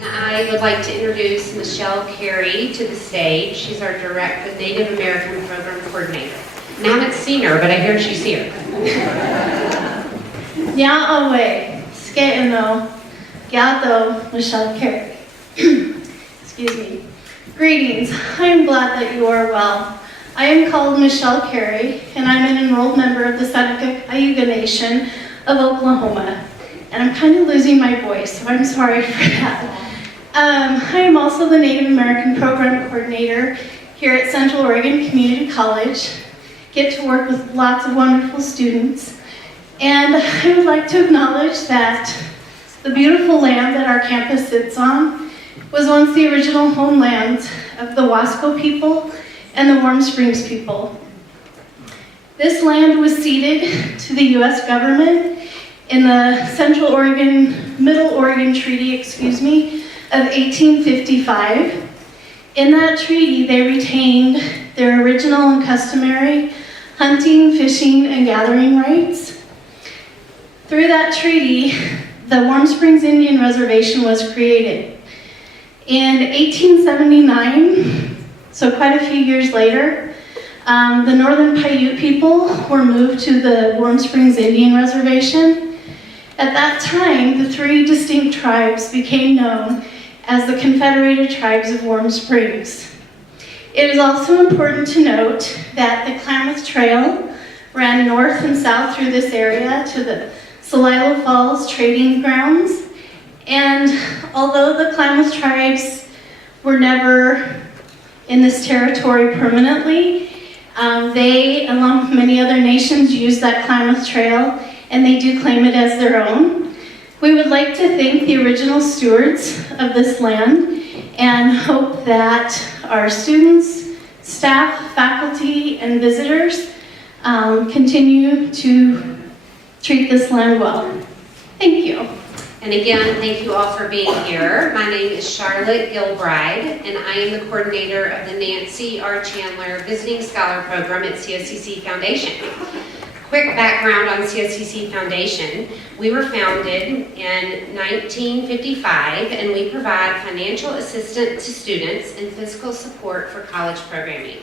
And I would like to introduce Michelle Carey to the stage. She's our the Native American Program Coordinator. And I haven't seen her, but I hear she's here. Yahweh, Sketano, Gato, Michelle Carey. Excuse me. Greetings. I am glad that you are well. I am called Michelle Carey, and I'm an enrolled member of the Seneca Cayuga Nation of Oklahoma. And I'm kind of losing my voice, so I'm sorry for that. I am also the Native American Program Coordinator here at Central Oregon Community College. Get to work with lots of wonderful students. And I would like to acknowledge that the beautiful land that our campus sits on was once the original homeland of the Wasco people and the Warm Springs people. This land was ceded to the U.S. government in the Middle Oregon Treaty, of 1855. In that treaty, they retained their original and customary hunting, fishing, and gathering rights. Through that treaty, the Warm Springs Indian Reservation was created. In 1879, so quite a few years later, the Northern Paiute people were moved to the Warm Springs Indian Reservation. At that time, the three distinct tribes became known as the Confederated Tribes of Warm Springs. It is also important to note that the Klamath Trail ran north and south through this area to the Celilo Falls trading grounds. And although the Klamath tribes were never in this territory permanently, they, along with many other nations, used that Klamath Trail, and they do claim it as their own. We would like to thank the original stewards of this land and hope that our students, staff, faculty, and visitors continue to treat this land well. Thank you. And again, thank you all for being here. My name is Charlotte Gilbride, and I am the coordinator of the Nancy R. Chandler Visiting Scholar Program at COCC Foundation. Quick background on COCC Foundation. We were founded in 1955, and we provide financial assistance to students and physical support for college programming.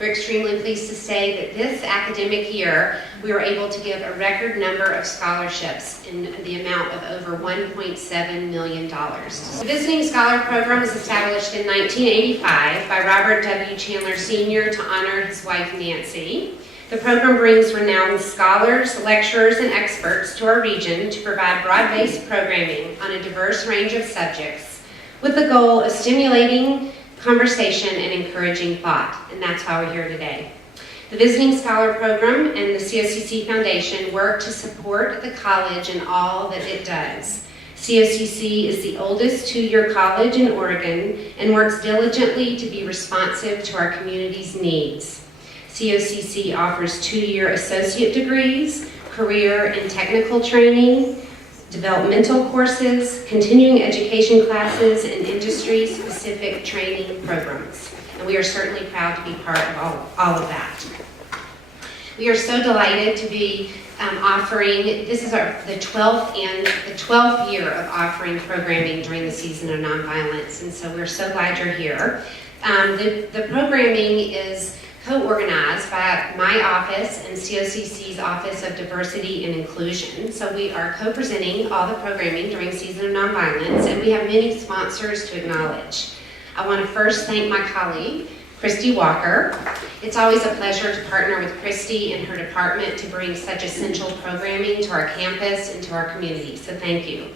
We're extremely pleased to say that this academic year, we were able to give a record number of scholarships in the amount of over $1.7 million. The Visiting Scholar Program was established in 1985 by Robert W. Chandler Sr. to honor his wife, Nancy. The program brings renowned scholars, lecturers, and experts to our region to provide broad-based programming on a diverse range of subjects with the goal of stimulating conversation and encouraging thought, and that's why we're here today. The Visiting Scholar Program and the COCC Foundation work to support the college in all that it does. COCC is the oldest two-year college in Oregon and works diligently to be responsive to our community's needs. COCC offers two-year associate degrees, career and technical training, developmental courses, continuing education classes, and industry-specific training programs. And we are certainly proud to be part of all of that. We are so delighted to be offering, this is the 12th year of offering programming during the season of Nonviolence, and so we're so glad you're here. The programming is co-organized by my office and COCC's Office of Diversity and Inclusion. So we are co-presenting all the programming during Season of Nonviolence, and we have many sponsors to acknowledge. I want to first thank my colleague, Christy Walker. It's always a pleasure to partner with Christy and her department to bring such essential programming to our campus and to our community, so thank you.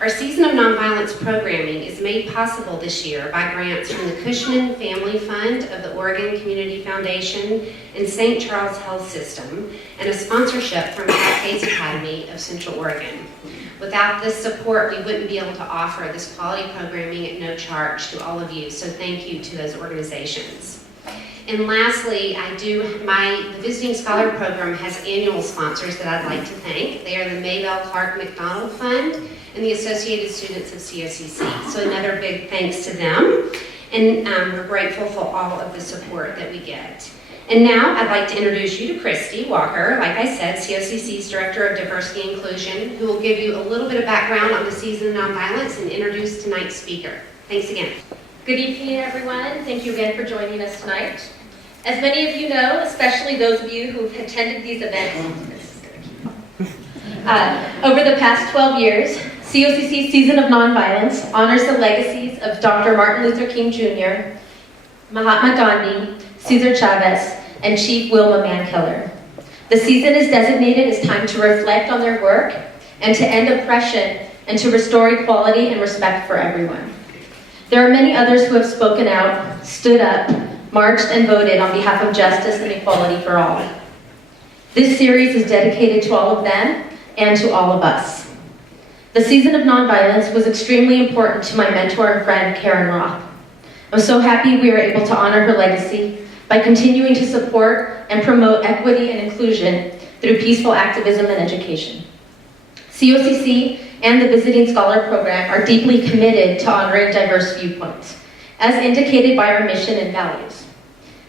Our Season of Nonviolence programming is made possible this year by grants from the Cushman Family Fund of the Oregon Community Foundation and St. Charles Health System, and a sponsorship from Cascades Academy of Central Oregon. Without this support, we wouldn't be able to offer this quality programming at no charge to all of you, so thank you to those organizations. And lastly, the Visiting Scholar Program has annual sponsors that I'd like to thank. They are the Maybelle Clark McDonald Fund and the Associated Students of COCC. So another big thanks to them. And we're grateful for all of the support that we get. And now I'd like to introduce you to Christy Walker, like I said, COCC's Director of Diversity and Inclusion, who will give you a little bit of background on the season of Nonviolence and introduce tonight's speaker. Thanks again. Good evening, everyone. Thank you again for joining us tonight. As many of you know, especially those of you who've attended these events, over the past 12 years, COCC's Season of Nonviolence honors the legacies of Dr. Martin Luther King Jr., Mahatma Gandhi, Cesar Chavez, and Chief Wilma Mankiller. The season is designated as time to reflect on their work and to end oppression and to restore equality and respect for everyone. There are many others who have spoken out, stood up, marched, and voted on behalf of justice and equality for all. This series is dedicated to all of them and to all of us. The Season of Nonviolence was extremely important to my mentor and friend, Karen Roth. I'm so happy we were able to honor her legacy by continuing to support and promote equity and inclusion through peaceful activism and education. COCC and the Visiting Scholar Program are deeply committed to honoring diverse viewpoints, as indicated by our mission and values.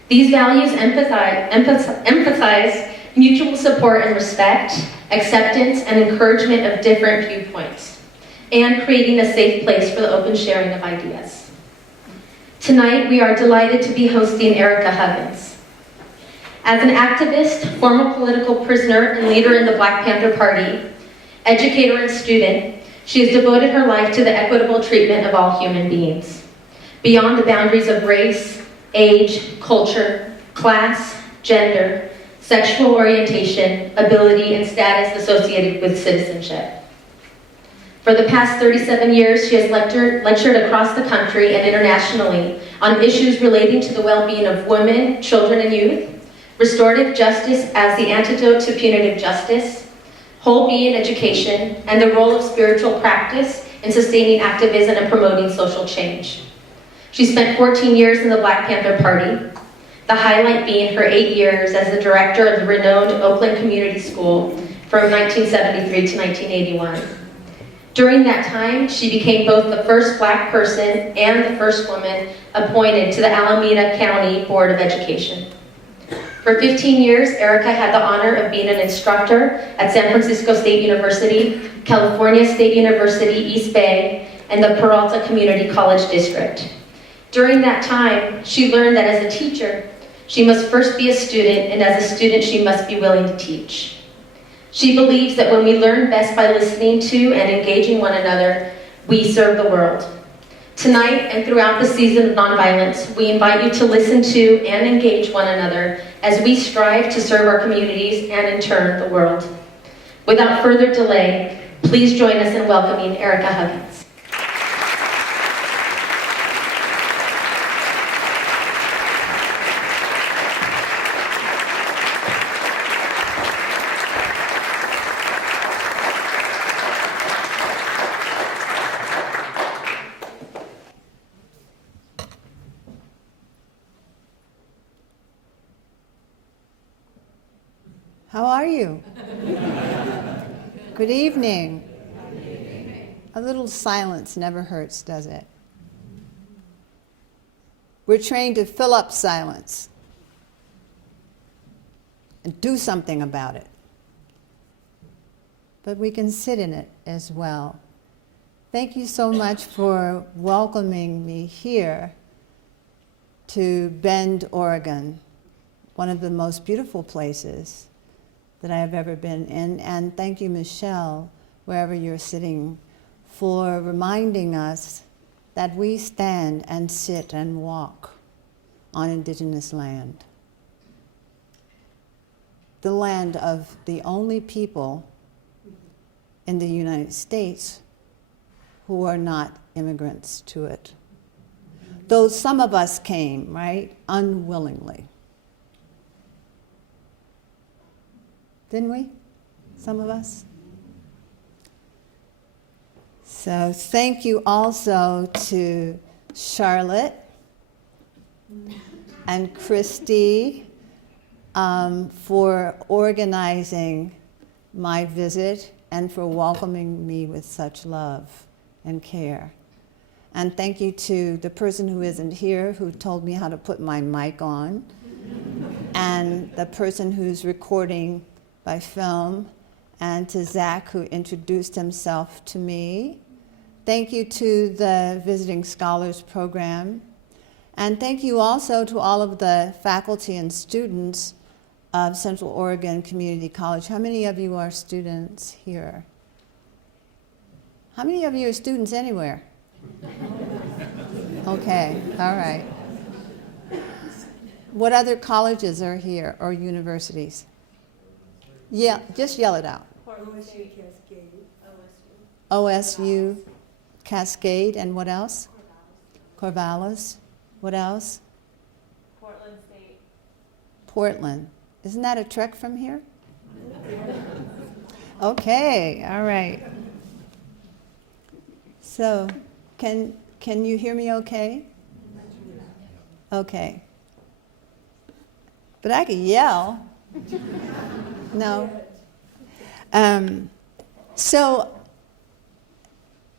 These values emphasize mutual support and respect, acceptance and encouragement of different viewpoints, and creating a safe place for the open sharing of ideas. Tonight, we are delighted to be hosting Ericka Huggins. As an activist, former political prisoner, and leader in the Black Panther Party, educator and student, she has devoted her life to the equitable treatment of all human beings, beyond the boundaries of race, age, culture, class, gender, sexual orientation, ability, and status associated with citizenship. For the past 37 years, she has lectured across the country and internationally on issues relating to the well-being of women, children, and youth, restorative justice as the antidote to punitive justice, whole being education, and the role of spiritual practice in sustaining activism and promoting social change. She spent 14 years in the Black Panther Party, the highlight being her 8 years as the director of the renowned Oakland Community School from 1973 to 1981. During that time, she became both the first Black person and the first woman appointed to the Alameda County Board of Education. For 15 years, Ericka had the honor of being an instructor at San Francisco State University, California State University, East Bay, and the Peralta Community College District. During that time, she learned that as a teacher, she must first be a student, and as a student, she must be willing to teach. She believes that when we learn best by listening to and engaging one another, we serve the world. Tonight and throughout the Season of Nonviolence, we invite you to listen to and engage one another as we strive to serve our communities and in turn, the world. Without further delay, please join us in welcoming Ericka Huggins. How are you? Good evening. A little silence never hurts, does it? We're trained to fill up silence and do something about it. But we can sit in it as well. Thank you so much for welcoming me here to Bend, Oregon, one of the most beautiful places that I have ever been in. And thank you, Michelle, wherever you're sitting, for reminding us that we stand and sit and walk on Indigenous land. The land of the only people in the United States who are not immigrants to it. Though some of us came, right, unwillingly. Didn't we? Some of us? So thank you also to Charlotte and Christy for organizing my visit and for welcoming me with such love and care. And thank you to the person who isn't here who told me how to put my mic on. And the person who's recording by film, and to Zach, who introduced himself to me. Thank you to the Visiting Scholars Program. And thank you also to all of the faculty and students of Central Oregon Community College. How many of you are students here? How many of you are students anywhere? Okay, all right. What other colleges are here, or universities? Yeah, just yell it out. OSU Cascade. OSU, Cascade, and what else? Corvallis. What else? Portland State. Portland. Isn't that a trek from here? Okay, all right. So, can you hear me okay? Okay. But I can yell. No. So,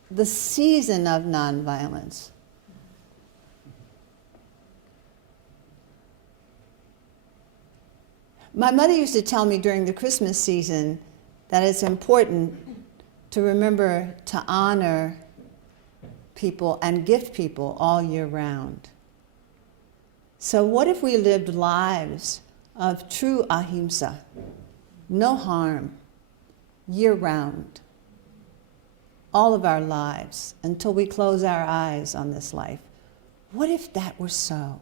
the season of nonviolence. My mother used to tell me during the Christmas season that it's important to remember to honor people and gift people all year round. So what if we lived lives of true ahimsa, no harm, year round, all of our lives until we close our eyes on this life? What if that were so?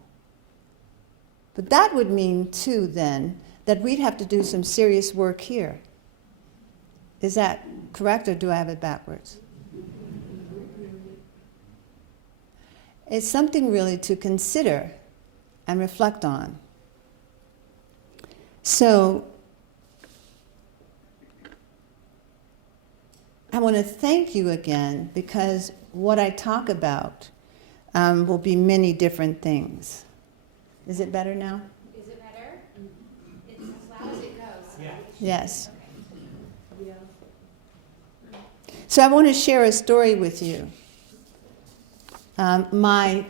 But that would mean, too, then, that we'd have to do some serious work here. Is that correct, or do I have it backwards? It's something really to consider and reflect on. So, I want to thank you again, because what I talk about will be many different things. Is it better now? Is it better? It's as loud as it goes. Yeah. Yes. So I want to share a story with you. My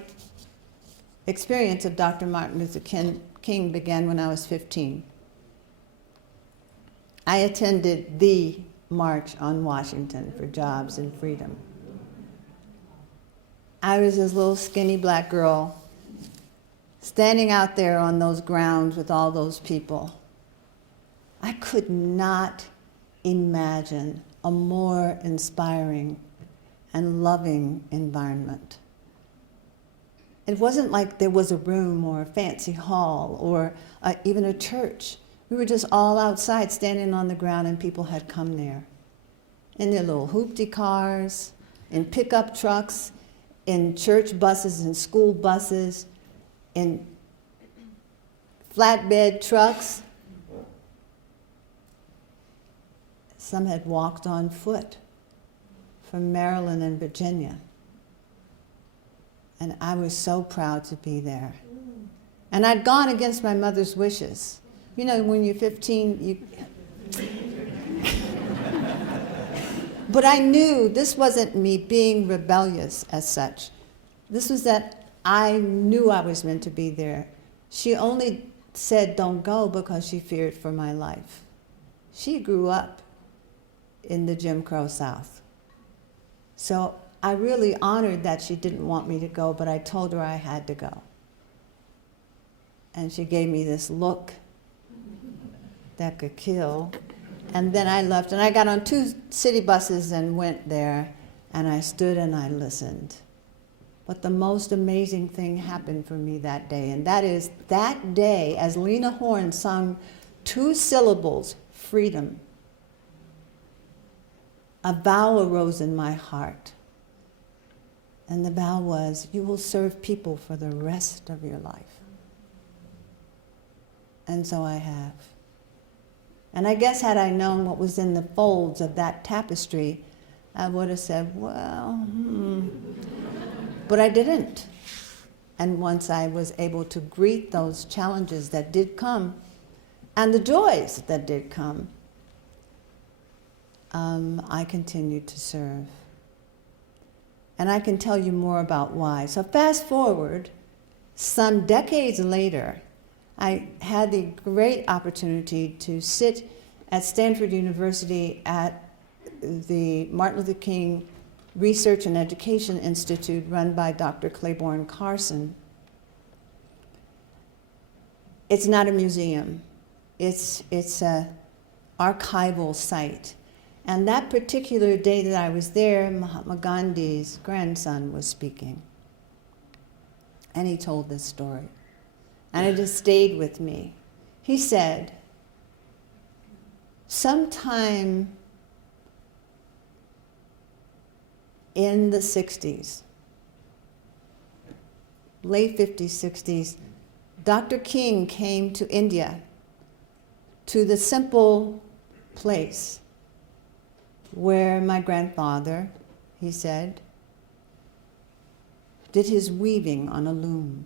experience of Dr. Martin Luther King began when I was 15. I attended the March on Washington for Jobs and Freedom. I was this little skinny black girl standing out there on those grounds with all those people. I could not imagine a more inspiring and loving environment. It wasn't like there was a room or a fancy hall or even a church. We were just all outside standing on the ground, and people had come there in their little hoopty cars, in pickup trucks, in church buses and school buses, in flatbed trucks. Some had walked on foot from Maryland and Virginia. And I was so proud to be there. And I'd gone against my mother's wishes. You know, when you're 15, But I knew this wasn't me being rebellious as such. This was that I knew I was meant to be there. She only said don't go because she feared for my life. She grew up in the Jim Crow South. So I really honored that she didn't want me to go, but I told her I had to go. And she gave me this look that could kill. And then I left, and I got on 2 city buses and went there, and I stood and I listened. But the most amazing thing happened for me that day, and that is that day, as Lena Horne sung 2 syllables, freedom, a vow arose in my heart. And the vow was, you will serve people for the rest of your life. And so I have. And I guess had I known what was in the folds of that tapestry, I would have said, well, But I didn't. And once I was able to greet those challenges that did come, and the joys that did come, I continued to serve. And I can tell you more about why. So fast forward, some decades later, I had the great opportunity to sit at Stanford University at the Martin Luther King Research and Education Institute run by Dr. Claiborne Carson. It's not a museum. It's a archival site. And that particular day that I was there, Mahatma Gandhi's grandson was speaking. And he told this story. And it just stayed with me. He said, sometime in the 60s, late 50s, 60s, Dr. King came to India, to the simple place where my grandfather, he said, did his weaving on a loom.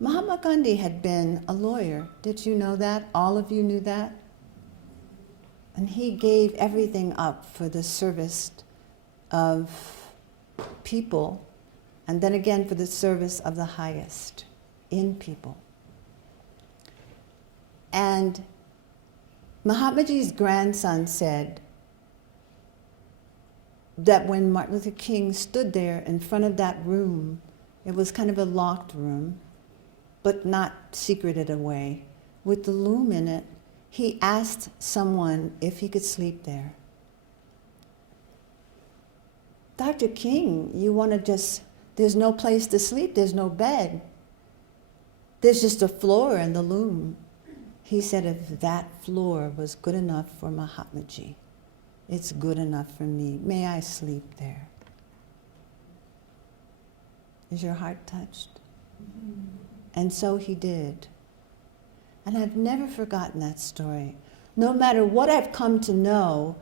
Mahatma Gandhi had been a lawyer. Did you know that? All of you knew that? And he gave everything up for the service of people, and then again for the service of the highest in people. And Mahatmaji's grandson said that when Martin Luther King stood there in front of that room, it was kind of a locked room, but not secreted away, with the loom in it, he asked someone if he could sleep there. Dr. King, you want to just, there's no place to sleep, there's no bed. There's just a floor and the loom. He said, if that floor was good enough for Mahatmaji, it's good enough for me. May I sleep there? Is your heart touched? Mm-hmm. And so he did. And I've never forgotten that story. No matter what I've come to know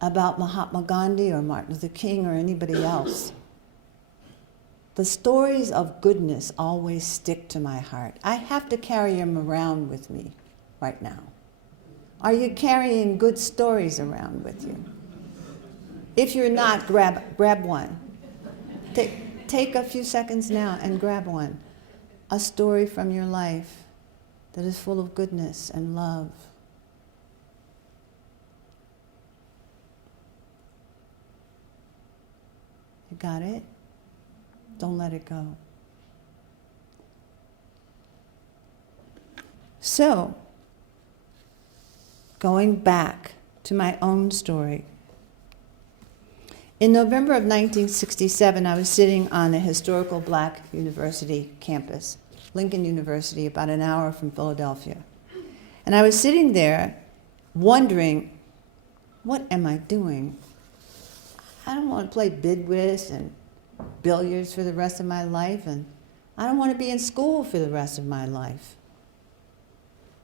about Mahatma Gandhi or Martin Luther King or anybody else, the stories of goodness always stick to my heart. I have to carry them around with me right now. Are you carrying good stories around with you? If you're not, grab one. Take a few seconds now and grab one. A story from your life that is full of goodness and love. You got it? Don't let it go. So, going back to my own story. In November of 1967, I was sitting on a historical black university campus, Lincoln University, about an hour from Philadelphia. And I was sitting there wondering, what am I doing? I don't want to play bid whist and billiards for the rest of my life, and I don't want to be in school for the rest of my life.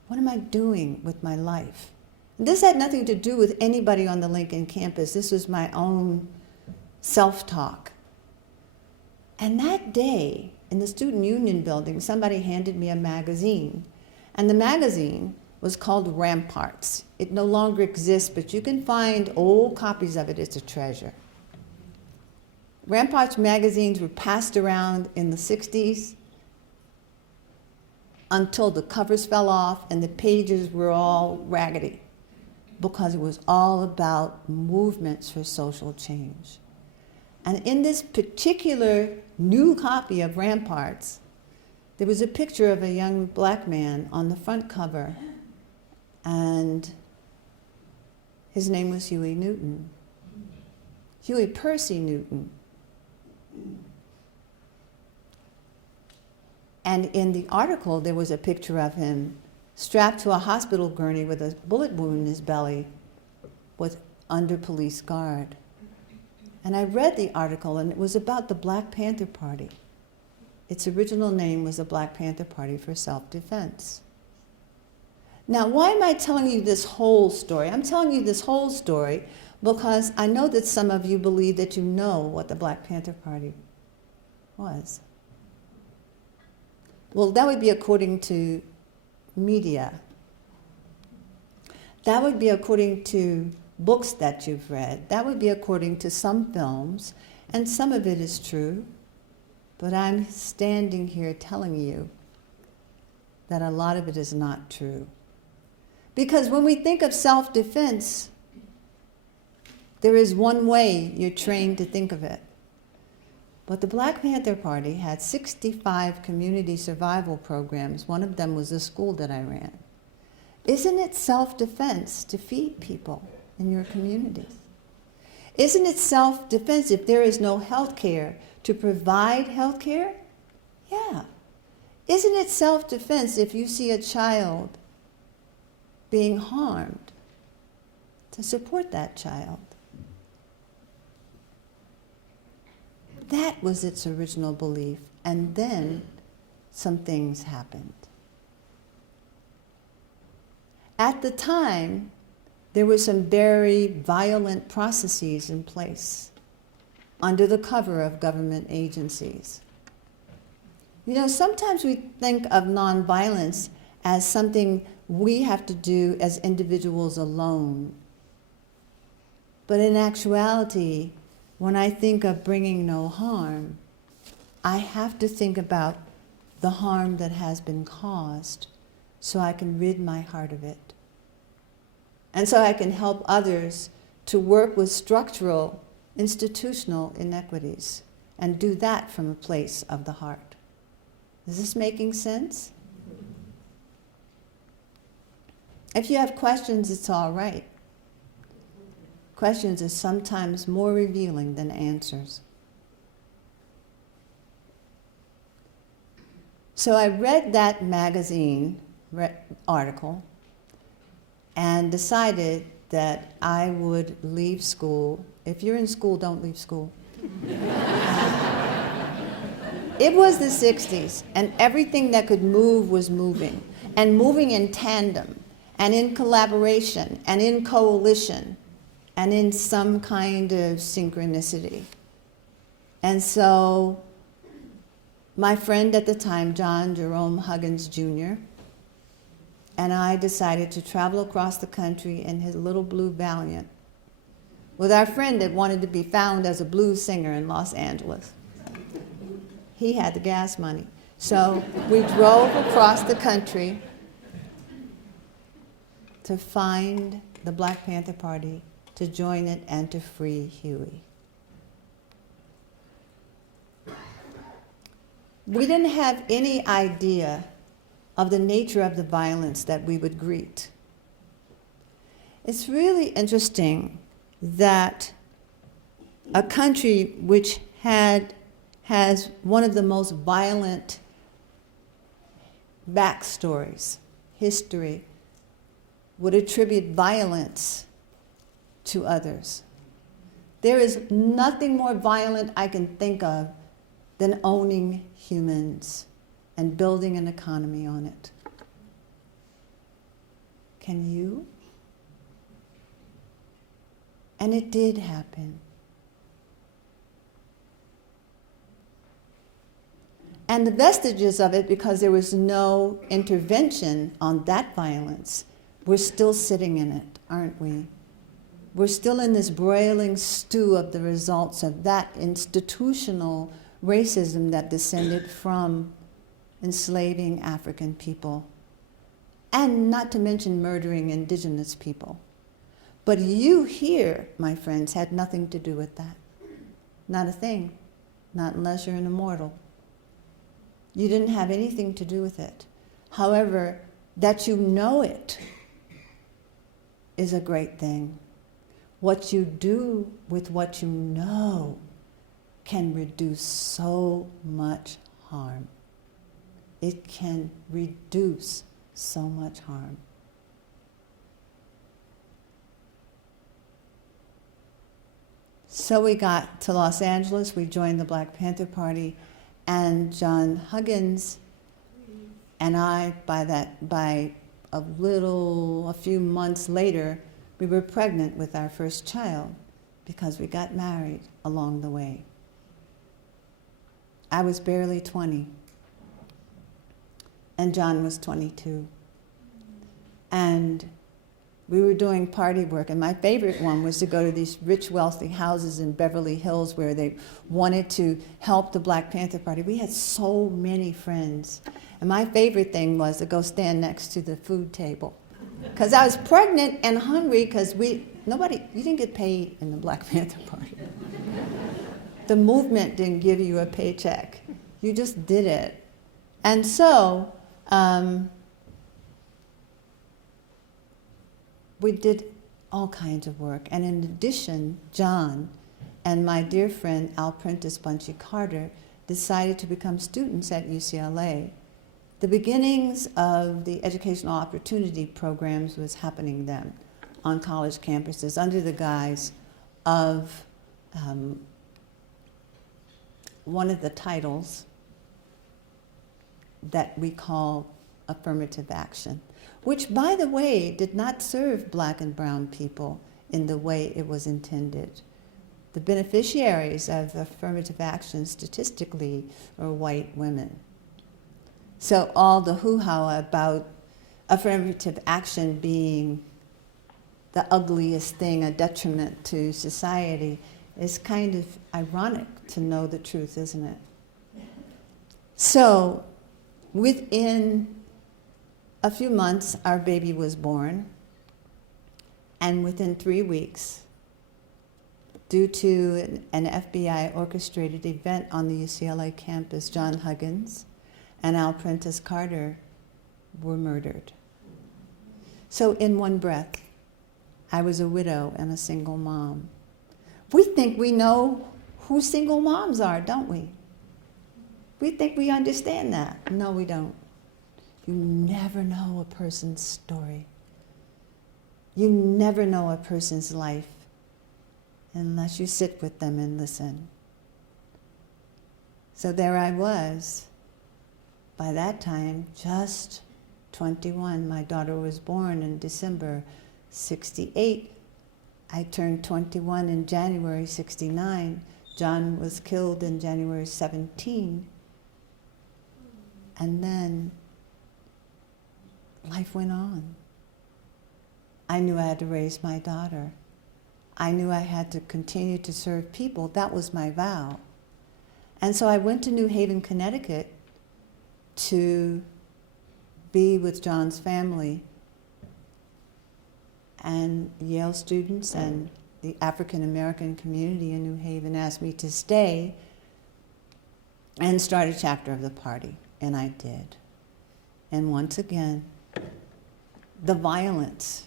What am I doing with my life? And this had nothing to do with anybody on the Lincoln campus. This was my own self-talk. And that day, in the Student Union building, somebody handed me a magazine. And the magazine was called Ramparts. It no longer exists, but you can find old copies of it. It's a treasure. Ramparts magazines were passed around in the 60s until the covers fell off and the pages were all raggedy, because it was all about movements for social change. And in this particular new copy of Ramparts, there was a picture of a young black man on the front cover, and his name was Huey Newton. Huey Percy Newton. And in the article, there was a picture of him strapped to a hospital gurney with a bullet wound in his belly, was under police guard. And I read the article, and it was about the Black Panther Party. Its original name was the Black Panther Party for Self-Defense. Now, why am I telling you this whole story? I'm telling you this whole story because I know that some of you believe that you know what the Black Panther Party was. Well, that would be according to media. That would be according to books that you've read. That would be according to some films, and some of it is true, But I'm standing here telling you that a lot of it is not true. Because when we think of self-defense, there is one way you're trained to think of it. But the Black Panther Party had 65 community survival programs. One of them was a school that I ran. Isn't it self-defense to feed people in your communities? Isn't it self-defense if there is no health care to provide health care? Yeah. Isn't it self-defense if you see a child being harmed to support that child? That was its original belief, and then some things happened. At the time, there were some very violent processes in place under the cover of government agencies. You know, sometimes we think of nonviolence as something we have to do as individuals alone. But in actuality, when I think of bringing no harm, I have to think about the harm that has been caused so I can rid my heart of it. And so I can help others to work with structural, institutional inequities and do that from a place of the heart. Is this making sense? If you have questions, it's all right. Questions are sometimes more revealing than answers. So I read that magazine article and decided that I would leave school. If you're in school, don't leave school. It was the 60s, and everything that could move was moving, and moving in tandem, and in collaboration, and in coalition, and in some kind of synchronicity. And so my friend at the time, John Jerome Huggins Jr., and I decided to travel across the country in his little blue Valiant with our friend that wanted to be found as a blues singer in Los Angeles. He had the gas money. So we drove across the country to find the Black Panther Party, to join it, and to free Huey. We didn't have any idea of the nature of the violence that we would greet. It's really interesting that a country which has one of the most violent backstories, history, would attribute violence to others. There is nothing more violent I can think of than owning humans and building an economy on it. Can you? And it did happen. And the vestiges of it, because there was no intervention on that violence, we're still sitting in it, aren't we? We're still in this broiling stew of the results of that institutional racism that descended from enslaving African people, and not to mention murdering indigenous people. But you here, my friends, had nothing to do with that. Not a thing, not unless you're an immortal. You didn't have anything to do with it. However, that you know it is a great thing. What you do with what you know can reduce so much harm. It can reduce so much harm. So we got to Los Angeles, we joined the Black Panther Party, and John Huggins and I, by a few months later, we were pregnant with our first child because we got married along the way. I was barely 20, and John was 22. And we were doing party work, and my favorite one was to go to these rich, wealthy houses in Beverly Hills where they wanted to help the Black Panther Party. We had so many friends. And my favorite thing was to go stand next to the food table. Because I was pregnant and hungry because you didn't get paid in the Black Panther Party. The movement didn't give you a paycheck. You just did it. And so, we did all kinds of work. And in addition, John and my dear friend Al Prentice Bunchy Carter decided to become students at UCLA. The beginnings of the educational opportunity programs was happening then on college campuses under the guise of one of the titles that we call affirmative action, which, by the way, did not serve Black and brown people in the way it was intended. The beneficiaries of affirmative action statistically are white women. So all the hoo-ha about affirmative action being the ugliest thing, a detriment to society, is kind of ironic to know the truth, isn't it? So within a few months, our baby was born, and within 3 weeks, due to an FBI-orchestrated event on the UCLA campus, John Huggins and Al Prentice Carter were murdered. So in one breath, I was a widow and a single mom. We think we know who single moms are, don't we? We think we understand that. No, we don't. You never know a person's story. You never know a person's life unless you sit with them and listen. So there I was. By that time, just 21. My daughter was born in December 68. I turned 21 in January 69. John was killed in January 17. And then life went on. I knew I had to raise my daughter. I knew I had to continue to serve people. That was my vow. And so I went to New Haven, Connecticut to be with John's family, and Yale students and the African American community in New Haven asked me to stay and start a chapter of the party, and I did. And once again, the violence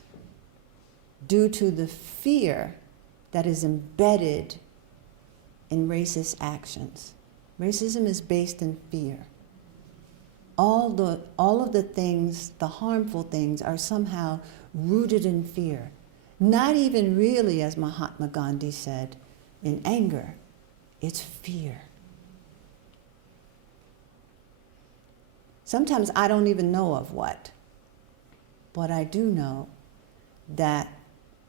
due to the fear that is embedded in racist actions. Racism is based in fear. All of the things, the harmful things, are somehow rooted in fear. Not even really, as Mahatma Gandhi said, in anger. It's fear. Sometimes I don't even know of what. But I do know that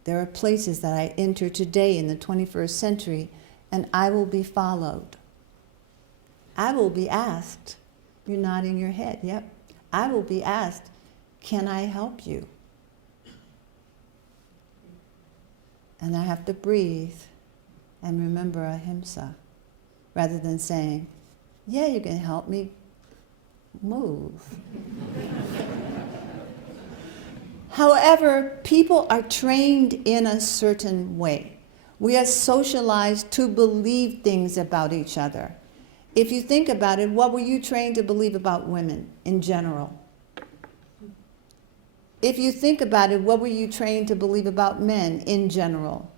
there are places that I enter today in the 21st century, and I will be followed. I will be asked. You're nodding your head, yep. I will be asked, can I help you? And I have to breathe and remember ahimsa, rather than saying, yeah, you can help me move. However, people are trained in a certain way. We are socialized to believe things about each other. If you think about it, what were you trained to believe about women in general? If you think about it, what were you trained to believe about men in general?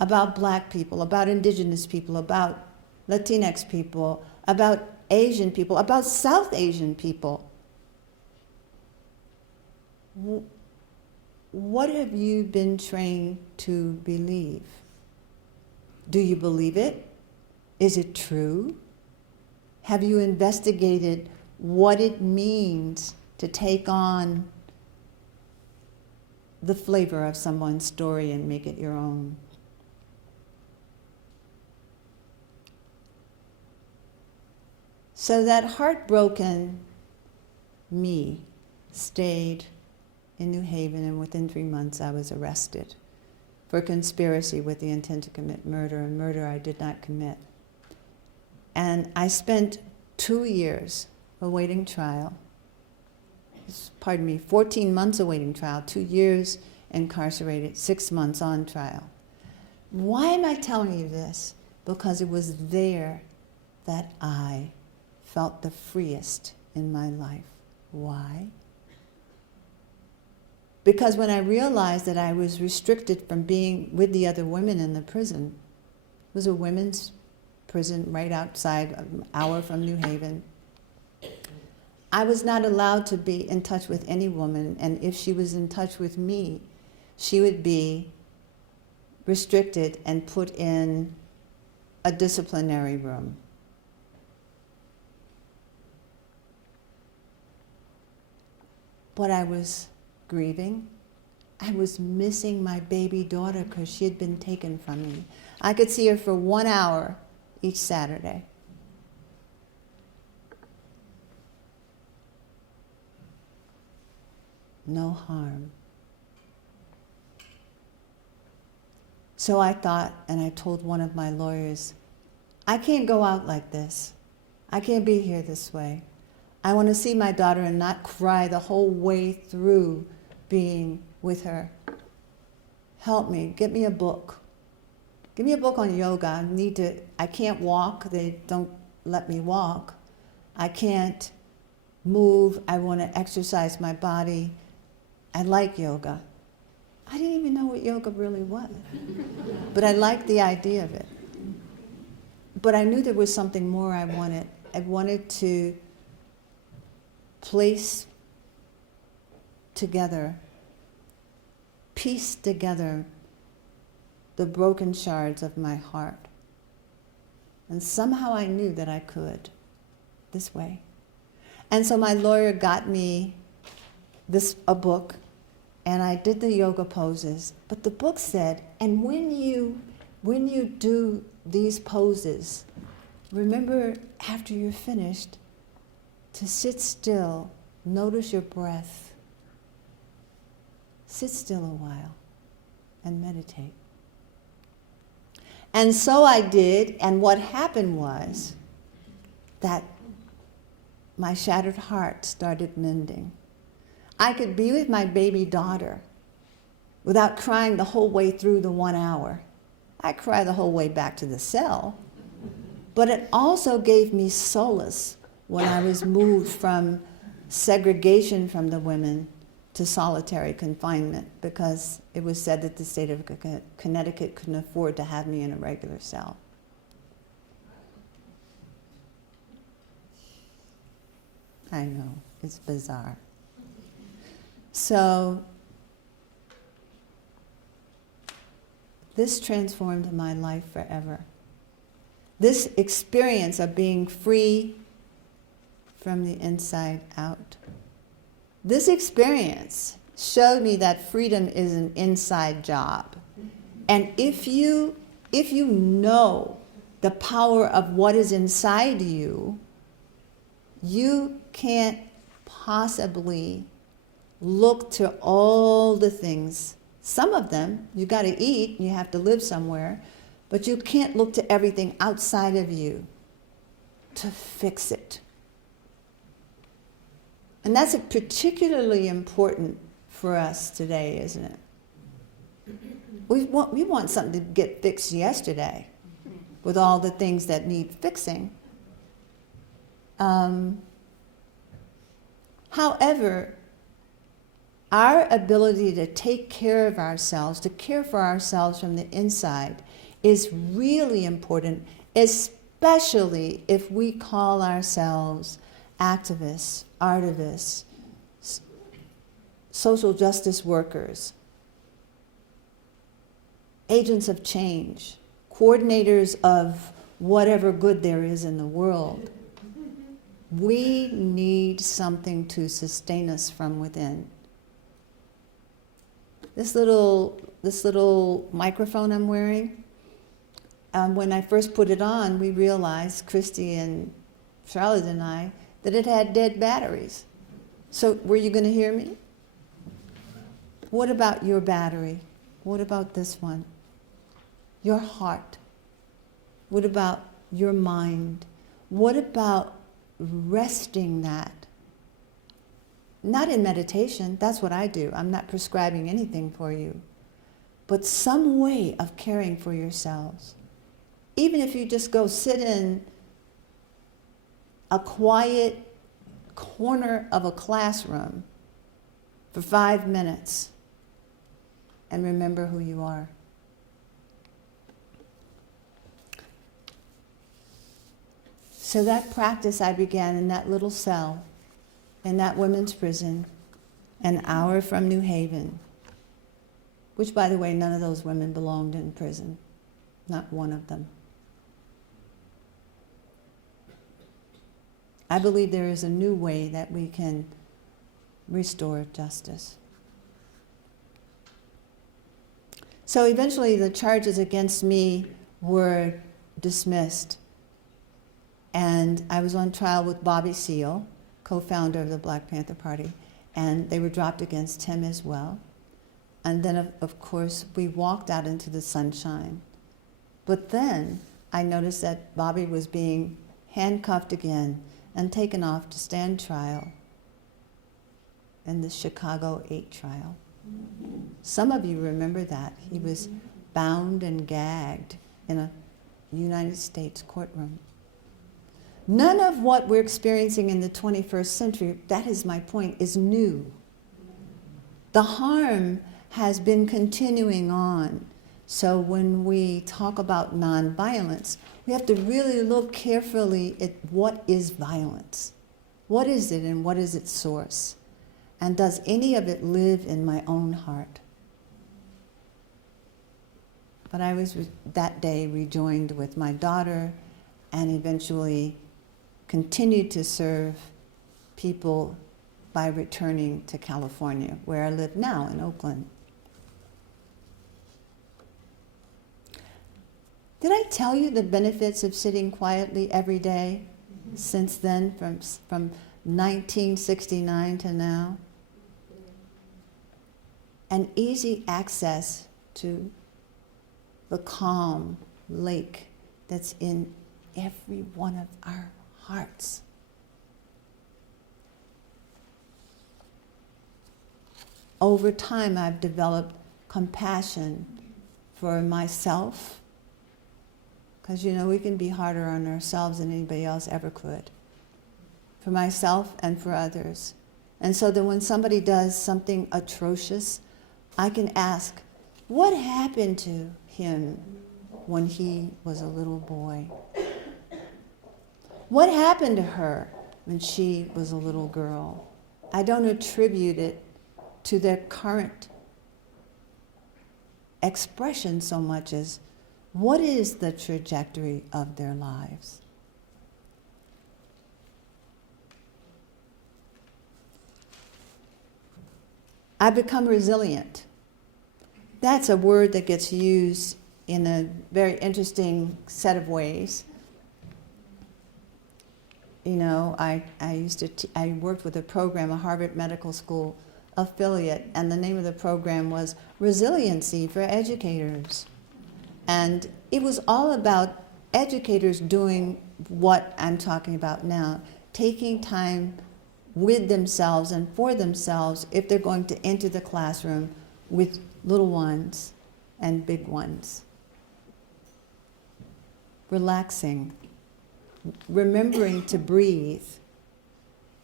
About Black people, about indigenous people, about Latinx people, about Asian people, about South Asian people? What have you been trained to believe? Do you believe it? Is it true? Have you investigated what it means to take on the flavor of someone's story and make it your own? So that heartbroken me stayed in New Haven, and within 3 months I was arrested for conspiracy with the intent to commit murder, and murder I did not commit. And I spent 2 years awaiting trial. 14 months awaiting trial, 2 years incarcerated, 6 months on trial. Why am I telling you this? Because it was there that I felt the freest in my life. Why? Because when I realized that I was restricted from being with the other women in the prison, it was a women's prison right outside, an hour from New Haven. I was not allowed to be in touch with any woman, and if she was in touch with me, she would be restricted and put in a disciplinary room. But I was grieving. I was missing my baby daughter because she had been taken from me. I could see her for 1 hour each Saturday. No harm. So I thought, and I told one of my lawyers, I can't go out like this. I can't be here this way. I want to see my daughter and not cry the whole way through being with her. Help me, get me a book. Give me a book on yoga. I can't walk, they don't let me walk. I can't move, I want to exercise my body. I like yoga. I didn't even know what yoga really was, but I liked the idea of it. But I knew there was something more I wanted. I wanted to place together, piece together the broken shards of my heart. And somehow I knew that I could, this way. And so my lawyer got me a book, and I did the yoga poses. But the book said, and when you do these poses, remember after you're finished to sit still, notice your breath. Sit still a while and meditate. And so I did, and what happened was that my shattered heart started mending. I could be with my baby daughter without crying the whole way through the 1 hour. I cried the whole way back to the cell. But it also gave me solace when I was moved from segregation from the women to solitary confinement, because it was said that the state of Connecticut couldn't afford to have me in a regular cell. I know, it's bizarre. So this transformed my life forever. This experience of being free from the inside out. This experience showed me that freedom is an inside job. And if you know the power of what is inside you, you can't possibly look to all the things. Some of them, you got to eat, you have to live somewhere, but you can't look to everything outside of you to fix it. And that's particularly important for us today, isn't it? We want something to get fixed yesterday with all the things that need fixing. However, our ability to take care of ourselves, to care for ourselves from the inside, is really important, especially if we call ourselves activists, artivists, social justice workers, agents of change, coordinators of whatever good there is in the world. We need something to sustain us from within. This little microphone I'm wearing, when I first put it on, we realized, Christy and Charlotte and I, that it had dead batteries. So were you going to hear me? What about your battery? What about this one? Your heart? What about your mind? What about resting that? Not in meditation, that's what I do. I'm not prescribing anything for you. But some way of caring for yourselves. Even if you just go sit in a quiet corner of a classroom for 5 minutes and remember who you are. So that practice I began in that little cell, in that women's prison, an hour from New Haven, which, by the way, none of those women belonged in prison, not one of them. I believe there is a new way that we can restore justice. So eventually the charges against me were dismissed. And I was on trial with Bobby Seale, co-founder of the Black Panther Party, and they were dropped against him as well. And then, of course, we walked out into the sunshine. But then I noticed that Bobby was being handcuffed again and taken off to stand trial in the Chicago 8 trial. Some of you remember that. He was bound and gagged in a United States courtroom. None of what we're experiencing in the 21st century, that is my point, is new. The harm has been continuing on. So when we talk about nonviolence, we have to really look carefully at what is violence. What is it and what is its source? And does any of it live in my own heart? But I was that day rejoined with my daughter and eventually continued to serve people by returning to California, where I live now in Oakland. Did I tell you the benefits of sitting quietly every day since then, from 1969 to now? And easy access to the calm lake that's in every one of our hearts. Over time, I've developed compassion for myself, because we can be harder on ourselves than anybody else ever could. For myself and for others. And so that when somebody does something atrocious, I can ask, what happened to him when he was a little boy? What happened to her when she was a little girl? I don't attribute it to their current expression so much as what is the trajectory of their lives? I become resilient. That's a word that gets used in a very interesting set of ways. I worked with a program, a Harvard Medical School affiliate, and the name of the program was Resiliency for Educators. And it was all about educators doing what I'm talking about now, taking time with themselves and for themselves if they're going to enter the classroom with little ones and big ones. Relaxing, remembering to breathe,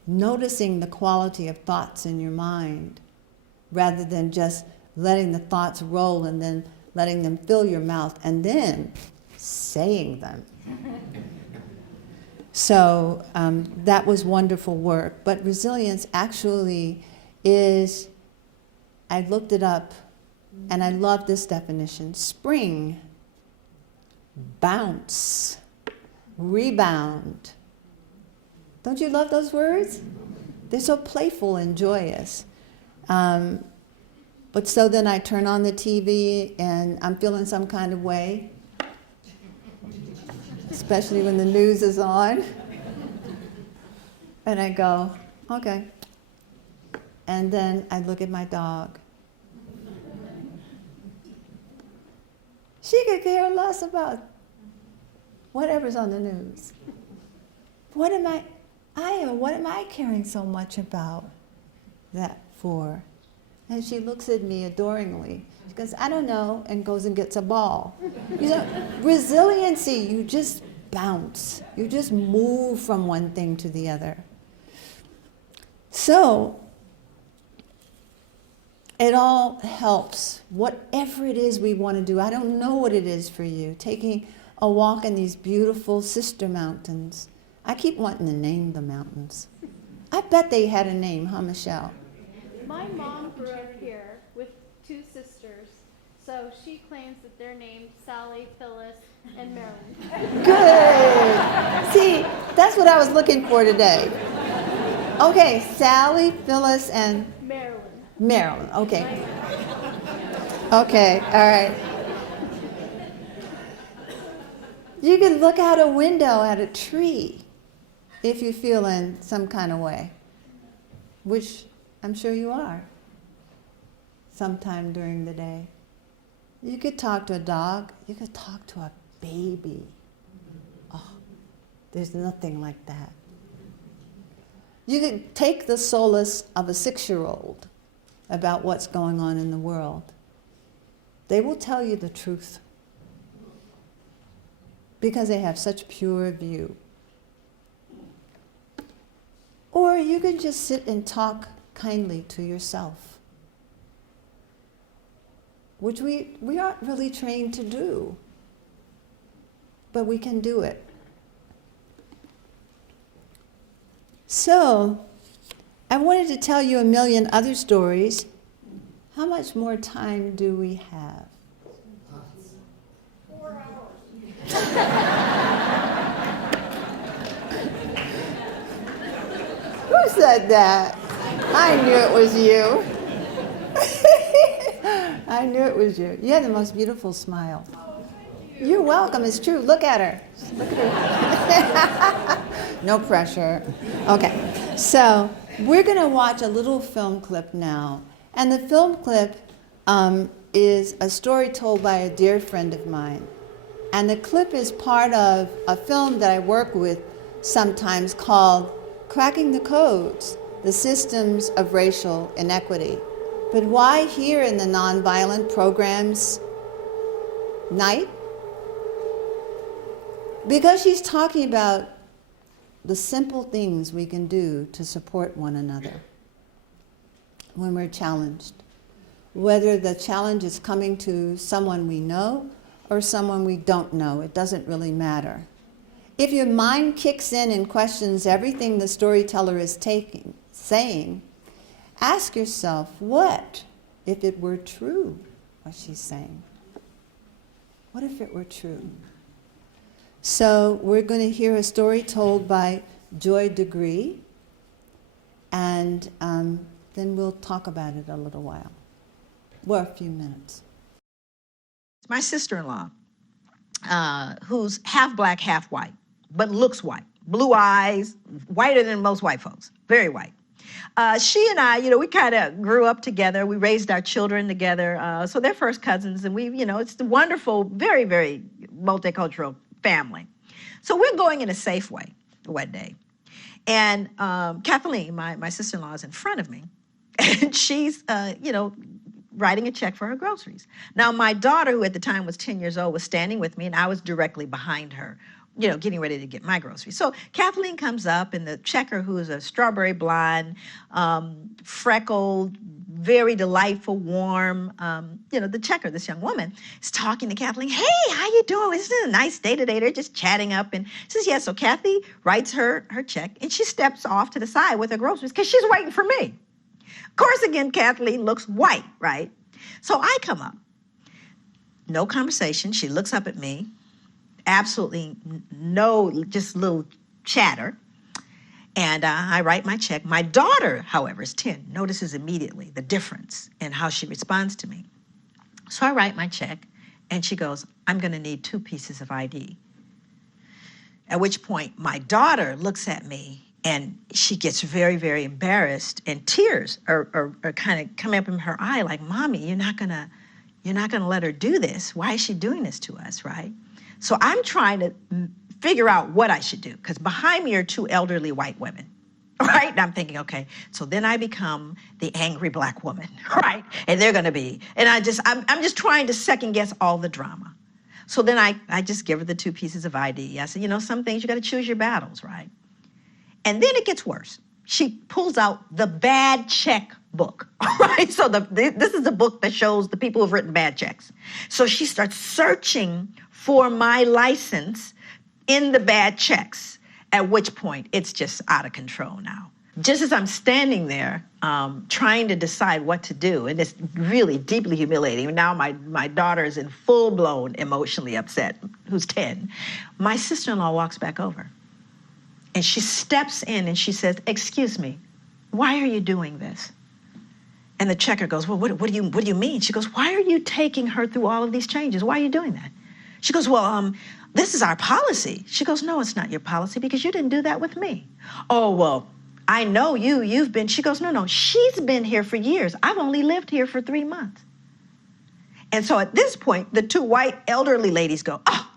noticing the quality of thoughts in your mind rather than just letting the thoughts roll and then letting them fill your mouth and then saying them. So that was wonderful work. But resilience actually is, I looked it up, and I love this definition. Spring, bounce, rebound. Don't you love those words? They're so playful and joyous. But so then I turn on the TV and I'm feeling some kind of way, especially when the news is on. And I go, okay. And then I look at my dog She could care less about whatever's on the news. What am I caring so much about that for? And she looks at me adoringly. She goes, I don't know, and goes and gets a ball. You know, resiliency, you just bounce. You just move from one thing to the other. So, it all helps, whatever it is we want to do. I don't know what it is for you. Taking a walk in these beautiful sister mountains. I keep wanting to name the mountains. I bet they had a name, huh, Michelle? My mom grew up here with two sisters, so she claims that they're named Sally, Phyllis, and Marilyn. Good. See, that's what I was looking for today. Okay, Sally, Phyllis, and Marilyn. Okay. Okay, all right. You can look out a window at a tree if you feel in some kind of way, which I'm sure you are sometime during the day. You could talk to a dog. You could talk to a baby. Oh, there's nothing like that. You could take the solace of a 6-year-old about what's going on in the world. They will tell you the truth because they have such pure view. Or you can just sit and talk kindly to yourself, which we aren't really trained to do, but we can do it. So, I wanted to tell you a million other stories. How much more time do we have? 4 hours. Who said that? I knew it was you. I knew it was you. You have the most beautiful smile. You're welcome. It's true. Look at her. Look at her. No pressure. Okay. So we're going to watch a little film clip now. And the film clip is a story told by a dear friend of mine. And the clip is part of a film that I work with sometimes called Cracking the Codes, the Systems of Racial Inequity. But why here in the Nonviolent Programs night? Because she's talking about the simple things we can do to support one another when we're challenged. Whether the challenge is coming to someone we know or someone we don't know, it doesn't really matter. If your mind kicks in and questions everything the storyteller is saying, ask yourself, what if it were true, what she's saying? What if it were true? So we're going to hear a story told by Joy Degree, and then we'll talk about it a little while. Well, a few minutes. My sister-in-law, who's half black, half white, but looks white. Blue eyes, whiter than most white folks, very white. She and I, we kind of grew up together. We raised our children together. So they're first cousins, and it's a wonderful, very, very multicultural family. So we're going in a Safeway one day. And Kathleen, my sister-in-law, is in front of me. And she's, writing a check for her groceries. Now, my daughter, who at the time was 10 years old, was standing with me, and I was directly behind her, getting ready to get my groceries. So Kathleen comes up, and the checker, who is a strawberry blonde, freckled, very delightful, warm, the checker, this young woman, is talking to Kathleen. Hey, how you doing? Isn't it a nice day today? They're just chatting up. And she says, yeah. So Kathy writes her check, and she steps off to the side with her groceries because she's waiting for me. Of course, again, Kathleen looks white, right? So I come up. No conversation. She looks up at me. Absolutely no, just little chatter. And I write my check. My daughter, however, is 10, notices immediately the difference in how she responds to me. So I write my check, and she goes, I'm going to need 2 pieces of ID. At which point, my daughter looks at me, and she gets very, very embarrassed, and tears are kind of coming up in her eye, like, Mommy, you're not going to You're not going to let her do this. Why is she doing this to us, right? So I'm trying to figure out what I should do, because behind me are two elderly white women, right? And I'm thinking, okay, so then I become the angry black woman, right? And they're going to be, and I'm just trying to second guess all the drama. So then I just give her the two pieces of ID. I said, you know, some things you got to choose your battles, right? And then it gets worse. She pulls out the bad check book, right? So this is the book that shows the people who've written bad checks. So she starts searching for my license in the bad checks, at which point it's just out of control now. Just as I'm standing there trying to decide what to do, and it's really deeply humiliating. Now my daughter is in full-blown emotionally upset, who's 10. My sister-in-law walks back over. And she steps in and she says, excuse me, why are you doing this? And the checker goes, well, what do you mean? She goes, why are you taking her through all of these changes? Why are you doing that? She goes, well, this is our policy. She goes, no, it's not your policy because you didn't do that with me. Oh, well, I know you've been, she goes, no, she's been here for years. I've only lived here for 3 months. And so at this point, the two white elderly ladies go, oh,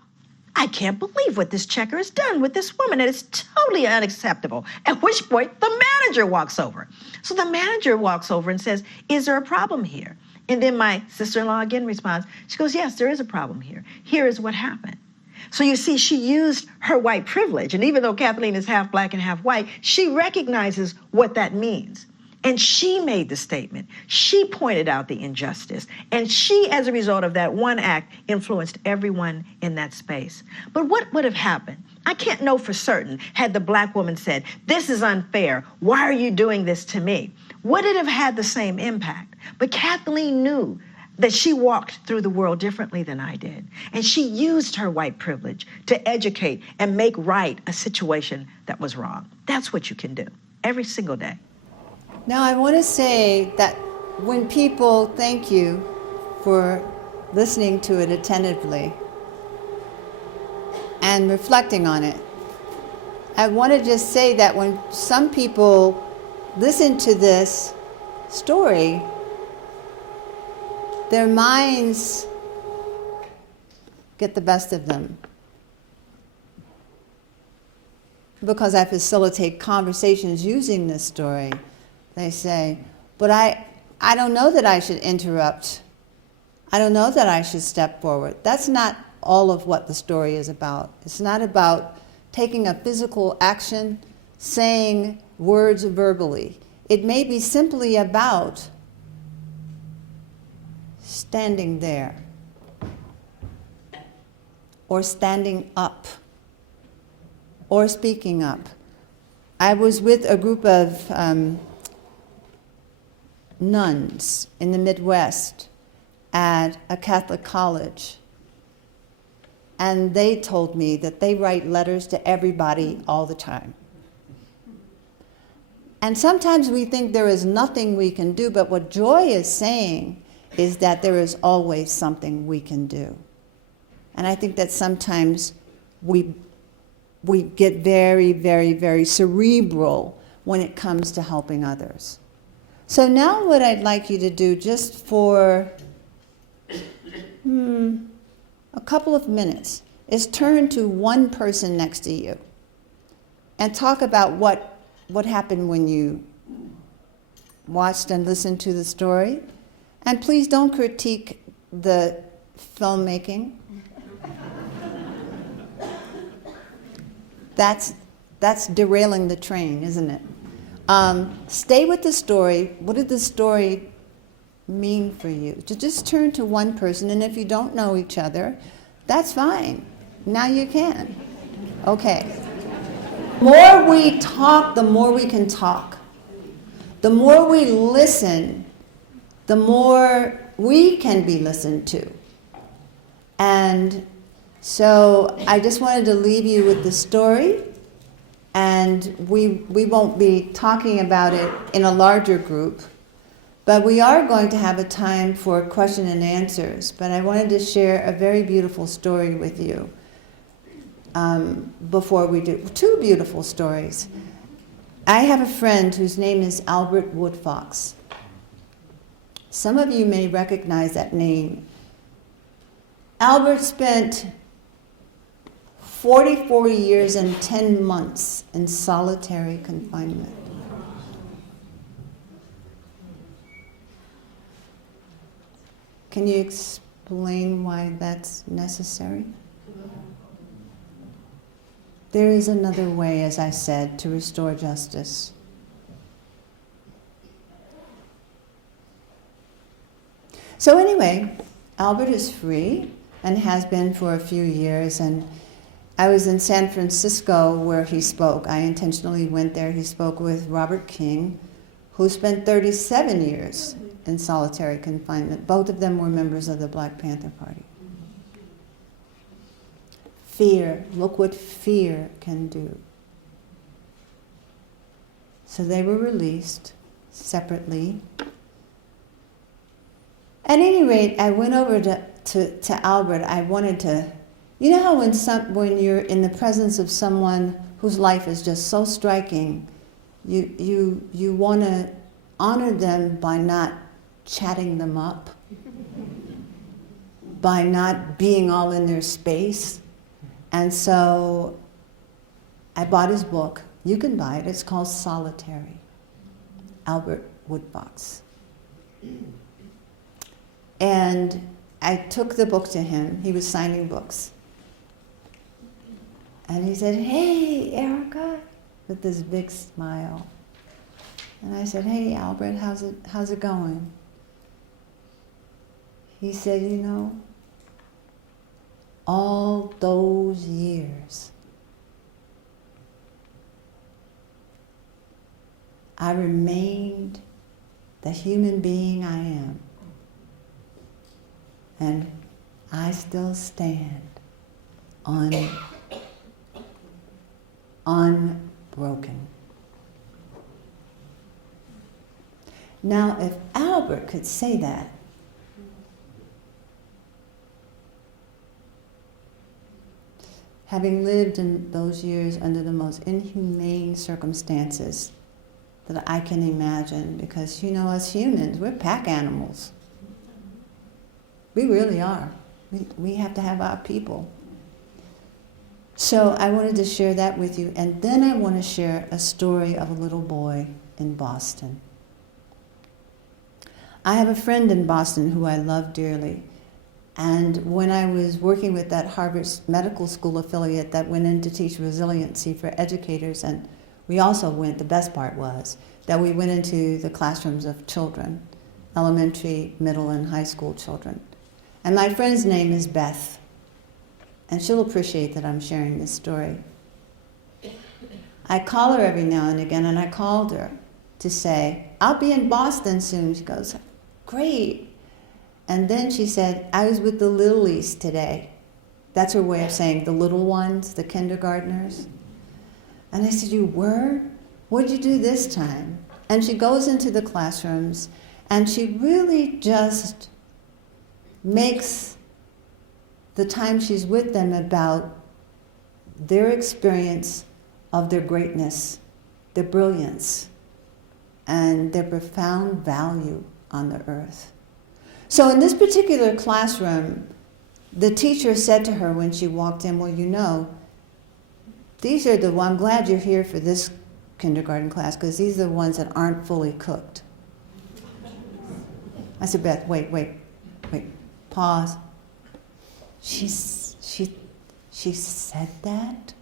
I can't believe what this checker has done with this woman. It is totally unacceptable. At which point, the manager walks over. So the manager walks over and says, is there a problem here? And then my sister-in-law again responds. She goes, yes, there is a problem here. Here is what happened. So you see, she used her white privilege. And even though Kathleen is half black and half white, she recognizes what that means. And she made the statement. She pointed out the injustice. And she, as a result of that one act, influenced everyone in that space. But what would have happened? I can't know for certain had the black woman said, this is unfair. Why are you doing this to me? Would it have had the same impact? But Kathleen knew that she walked through the world differently than I did. And she used her white privilege to educate and make right a situation that was wrong. That's what you can do every single day. Now, I want to say that when people, thank you for listening to it attentively and reflecting on it. I want to just say that when some people listen to this story, their minds get the best of them. Because I facilitate conversations using this story, they say, but I don't know that I should interrupt. I don't know that I should step forward. That's not all of what the story is about. It's not about taking a physical action, saying words verbally. It may be simply about standing there or standing up or speaking up. I was with a group of nuns in the Midwest at a Catholic college. And they told me that they write letters to everybody all the time. And sometimes we think there is nothing we can do, but what Joy is saying is that there is always something we can do. And I think that sometimes we get very, very, very cerebral when it comes to helping others. So now what I'd like you to do, just for a couple of minutes, is turn to one person next to you and talk about what happened when you watched and listened to the story. And please don't critique the filmmaking. That's derailing the train, isn't it? Stay with the story. What did the story mean for you? To just turn to one person, and if you don't know each other, that's fine. Now you can. Okay. The more we talk, the more we can talk. The more we listen, the more we can be listened to. And so I just wanted to leave you with the story. And we won't be talking about it in a larger group, but we are going to have a time for question and answers. But I wanted to share a very beautiful story with you before we do. Two beautiful stories. I have a friend whose name is Albert Woodfox. Some of you may recognize that name. Albert spent 44 years and 10 months in solitary confinement. Can you explain why that's necessary? There is another way, as I said, to restore justice. So anyway, Albert is free and has been for a few years, and I was in San Francisco where he spoke. I intentionally went there. He spoke with Robert King, who spent 37 years in solitary confinement. Both of them were members of the Black Panther Party. Fear, look what fear can do. So they were released separately. At any rate, I went over to Albert. I wanted to, you know how when you're in the presence of someone whose life is just so striking, you want to honor them by not chatting them up, by not being all in their space. And so I bought his book. You can buy it. It's called Solitary, Albert Woodfox. And I took the book to him. He was signing books. And he said, "Hey, Ericka," with this big smile. And I said, "Hey, Albert, how's it going?" He said, "You know, all those years, I remained the human being I am. And I still stand unbroken." Now, if Albert could say that, having lived in those years under the most inhumane circumstances that I can imagine, because, you know, as humans, we're pack animals. We really are. We have to have our people. So I wanted to share that with you, and then I want to share a story of a little boy in Boston. I have a friend in Boston who I love dearly, and when I was working with that Harvard Medical School affiliate that went in to teach resiliency for educators, and we also went, the best part was, that we went into the classrooms of children, elementary, middle, and high school children. And my friend's name is Beth, and she'll appreciate that I'm sharing this story. I call her every now and again, and I called her to say, "I'll be in Boston soon." She goes, "Great." And then she said, "I was with the Lilies today." That's her way of saying the little ones, the kindergartners. And I said, "You were? What'd you do this time?" And she goes into the classrooms, and she really just makes the time she's with them about their experience of their greatness, their brilliance, and their profound value on the earth. So in this particular classroom, the teacher said to her when she walked in, "Well, you know, I'm glad you're here for this kindergarten class, because these are the ones that aren't fully cooked." I said, "Beth, wait, pause." She said that?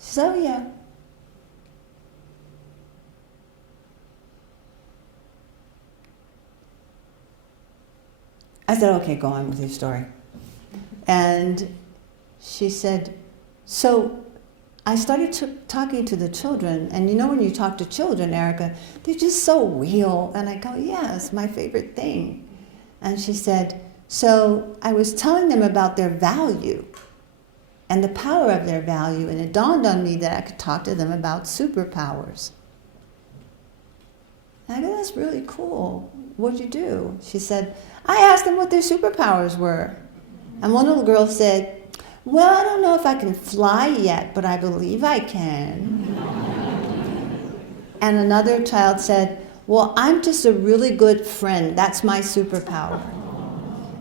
She said, "Oh, yeah." I said, "Okay, go on with your story." And she said, "So I started talking to the children, and you know when you talk to children, Ericka, they're just so real." And I go, "Yeah, it's my favorite thing." And she said, "So I was telling them about their value and the power of their value, and it dawned on me that I could talk to them about superpowers." And I go, "That's really cool. What'd you do?" She said, "I asked them what their superpowers were." And one little girl said, "Well, I don't know if I can fly yet, but I believe I can." And another child said, "Well, I'm just a really good friend. That's my superpower."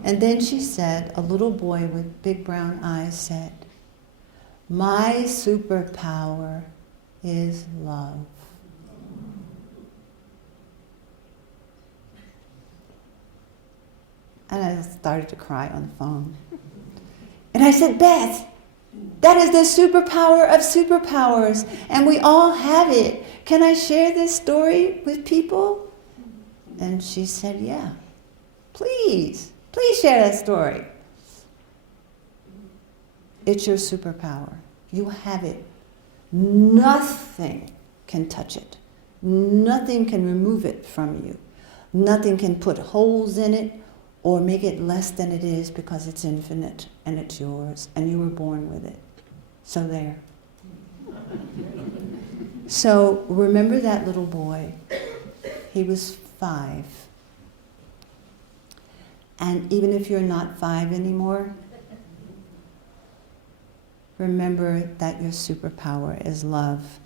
And then she said, a little boy with big brown eyes said, "My superpower is love." And I started to cry on the phone. And I said, "Beth, that is the superpower of superpowers, and we all have it. Can I share this story with people?" And she said, "Yeah, please share that story." It's your superpower. You have it. Nothing can touch it. Nothing can remove it from you. Nothing can put holes in it or make it less than it is, because it's infinite and it's yours and you were born with it. So there. So remember that little boy. He was 5. And even if you're not 5 anymore, remember that your superpower is love.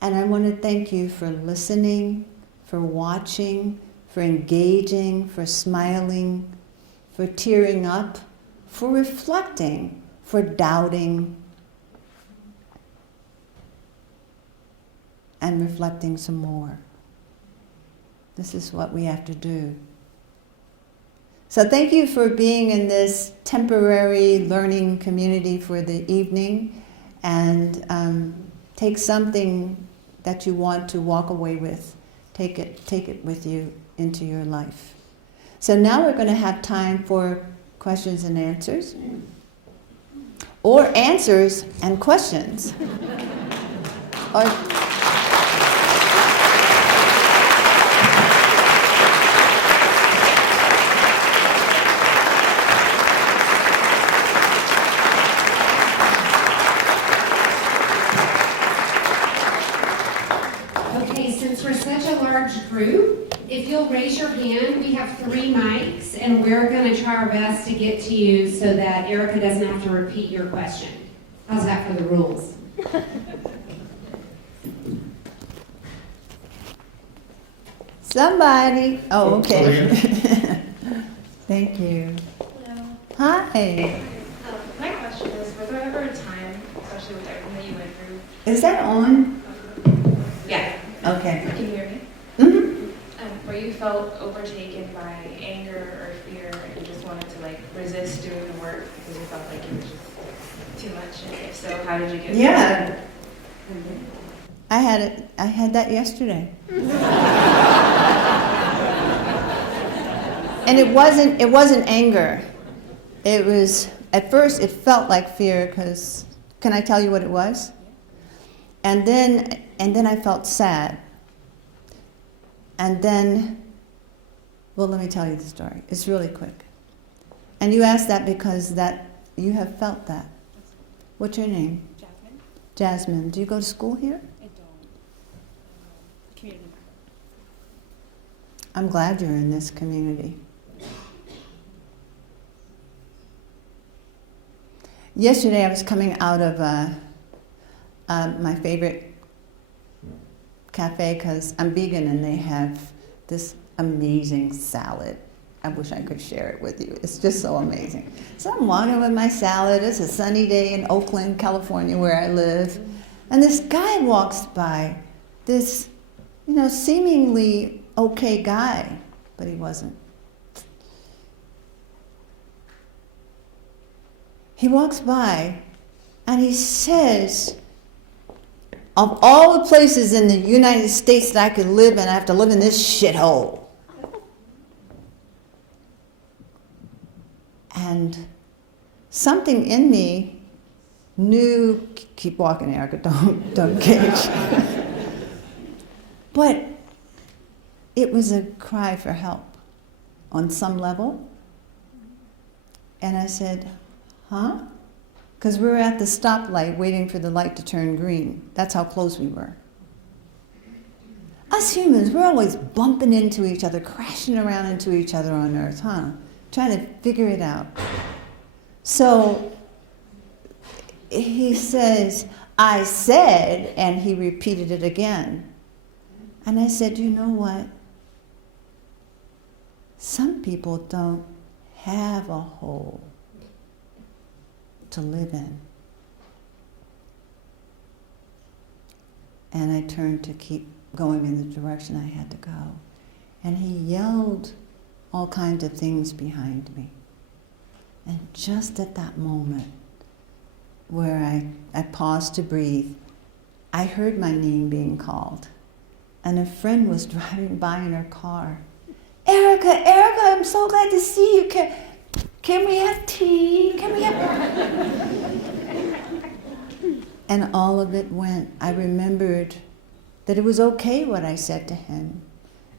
And I want to thank you for listening, for watching, for engaging, for smiling, for tearing up, for reflecting, for doubting, and reflecting some more. This is what we have to do. So thank you for being in this temporary learning community for the evening, and take something that you want to walk away with. Take it with you into your life. So now we're going to have time for questions and answers, or answers and questions. Or group, if you'll raise your hand, we have 3 mics, and we're going to try our best to get to you so that Ericka doesn't have to repeat your question. How's that for the rules? somebody. Oh, okay. Thank you. Hello. Hi. My question is, was there ever a time, especially with everything that you went through? Is that on? Yeah. Okay. Can you hear me? Mm-hmm. Where you felt overtaken by anger or fear, and you just wanted to resist doing the work because you felt like it was just too much? And if so, how did you get through Yeah. it? I had that yesterday. And it wasn't anger. It was, at first it felt like fear, because, can I tell you what it was? And then I felt sad. And then, well, let me tell you the story. It's really quick. And you asked that because that you have felt that. What's your name? Jasmine? Jasmine. Do you go to school here? I don't. Community. I'm glad you're in this community. Yesterday I was coming out of my favorite cafe, because I'm vegan, and they have this amazing salad. I wish I could share it with you. It's just so amazing. So I'm walking with my salad. It's a sunny day in Oakland, California, where I live. And this guy walks by, this, seemingly okay guy, but he wasn't. He walks by and he says, "Of all the places in the United States that I could live in, I have to live in this shithole." And something in me knew, keep walking, Ericka, don't gauge. But it was a cry for help on some level. And I said, "Huh?" Because we were at the stoplight waiting for the light to turn green. That's how close we were. Us humans, we're always bumping into each other, crashing around into each other on Earth, huh? Trying to figure it out. So he says, "I said," and he repeated it again. And I said, "You know what? Some people don't have a hole to live in. And I turned to keep going in the direction I had to go. And he yelled all kinds of things behind me. And just at that moment where I paused to breathe, I heard my name being called. And a friend was driving by in her car. Ericka, I'm so glad to see you. Can we have tea? Can we have... And all of it went. I remembered that it was okay what I said to him,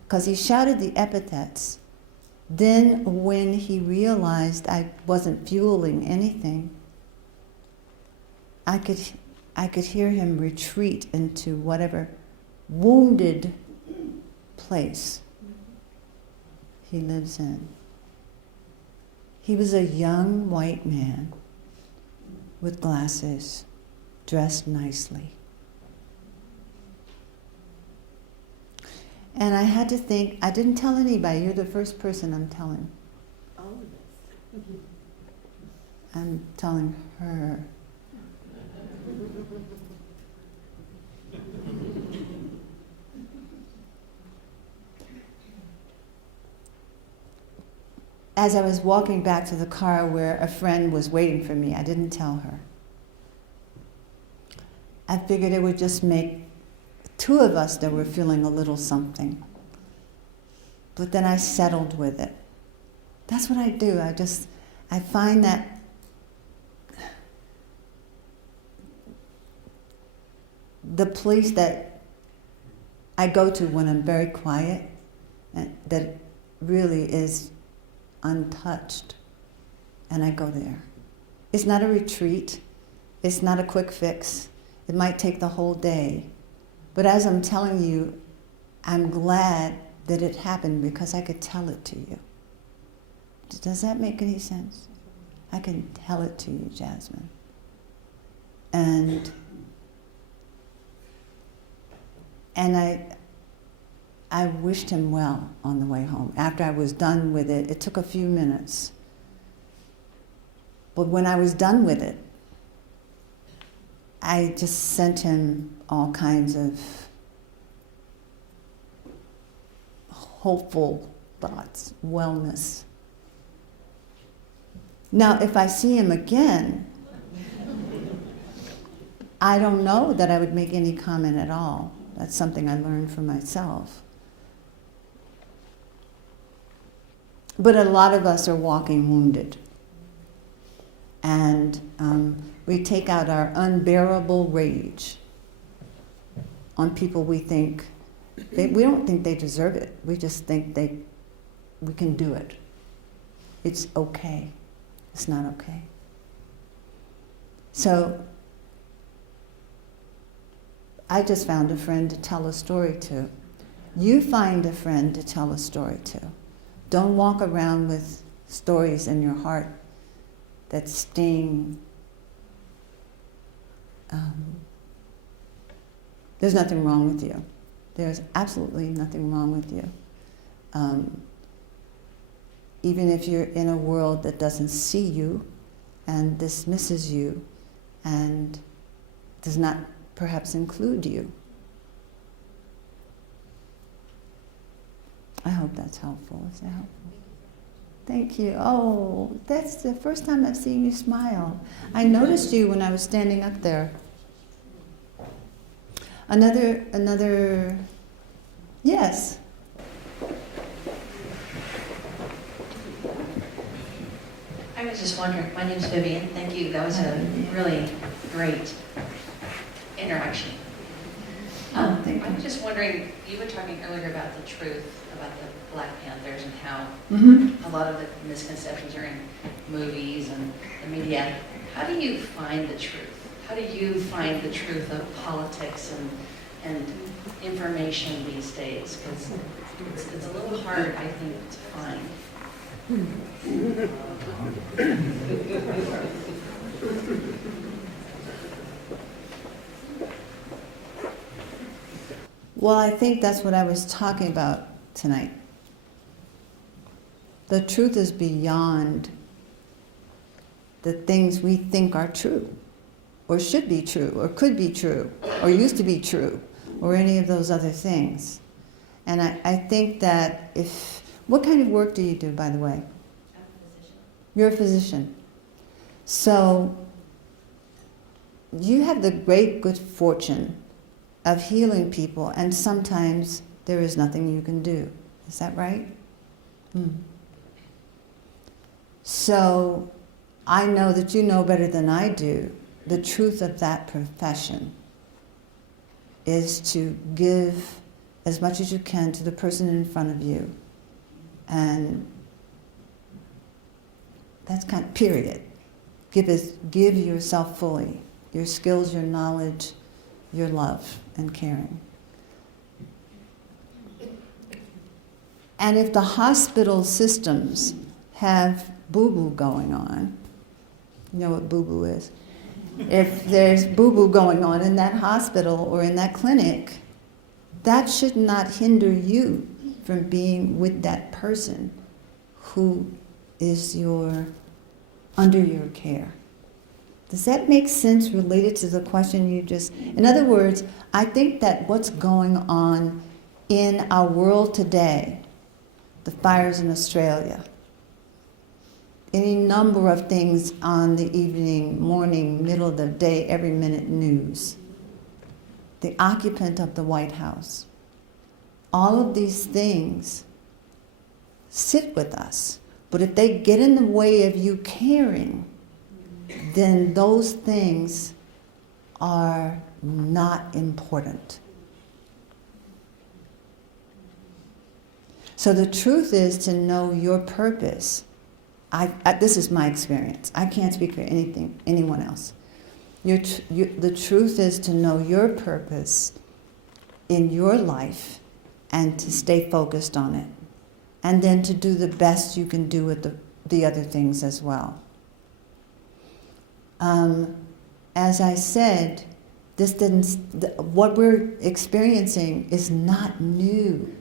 because he shouted the epithets. Then when he realized I wasn't fueling anything, I could hear him retreat into whatever wounded place he lives in. He was a young white man with glasses, dressed nicely. And I had to think, I didn't tell anybody, you're the first person I'm telling. I'm telling her. As I was walking back to the car where a friend was waiting for me, I didn't tell her. I figured it would just make two of us that were feeling a little something. But then I settled with it. That's what I do. I find that the place that I go to when I'm very quiet, that really is untouched, and I go there. It's not a retreat. It's not a quick fix. It might take the whole day. But as I'm telling you, I'm glad that it happened because I could tell it to you. Does that make any sense? I can tell it to you, Jasmine. And I wished him well on the way home. After I was done with it, it took a few minutes. But when I was done with it, I just sent him all kinds of hopeful thoughts, wellness. Now, if I see him again, I don't know that I would make any comment at all. That's something I learned for myself. But a lot of us are walking wounded. And we take out our unbearable rage on people we think, we don't think they deserve it. We just think we can do it. It's okay. It's not okay. So I just found a friend to tell a story to. You find a friend to tell a story to. Don't walk around with stories in your heart that sting. There's nothing wrong with you. There's absolutely nothing wrong with you. Even if you're in a world that doesn't see you and dismisses you and does not perhaps include you. I hope that's helpful. Is that helpful? Thank you. Oh, that's the first time I've seen you smile. I noticed you when I was standing up there. Another, yes. I was just wondering, my name's Vivian, thank you, that was a really great interaction. Thank you. I'm just wondering, you were talking earlier about the truth, about the Black Panthers and how a lot of the misconceptions are in movies and the media. How do you find the truth? How do you find the truth of politics and information these days? Because it's a little hard, I think, to find. Well, I think that's what I was talking about tonight. the truth is beyond the things we think are true, or should be true, or could be true, or used to be true, or any of those other things. And I think that what kind of work do you do, by the way? I'm a physician. You're a physician. So you have the great good fortune of healing people, and sometimes there is nothing you can do. Is that right? So I know that you know better than I do the truth of that profession is to give as much as you can to the person in front of you. And that's kind of period. Give yourself fully, your skills, your knowledge, your love and caring. And if the hospital systems have boo-boo going on, you know what boo-boo is? If there's boo-boo going on in that hospital or in that clinic, that should not hinder you from being with that person who is under your care. Does that make sense related to the question you just... In other words, I think that what's going on in our world today, the fires in Australia, any number of things on the evening, morning, middle of the day, every minute news, the occupant of the White House, all of these things sit with us. But if they get in the way of you caring, then those things are not important. So the truth is to know your purpose. This is my experience. I can't speak for anyone else. The truth is to know your purpose in your life and to stay focused on it. And then to do the best you can do with the other things as well. As I said, what we're experiencing is not new.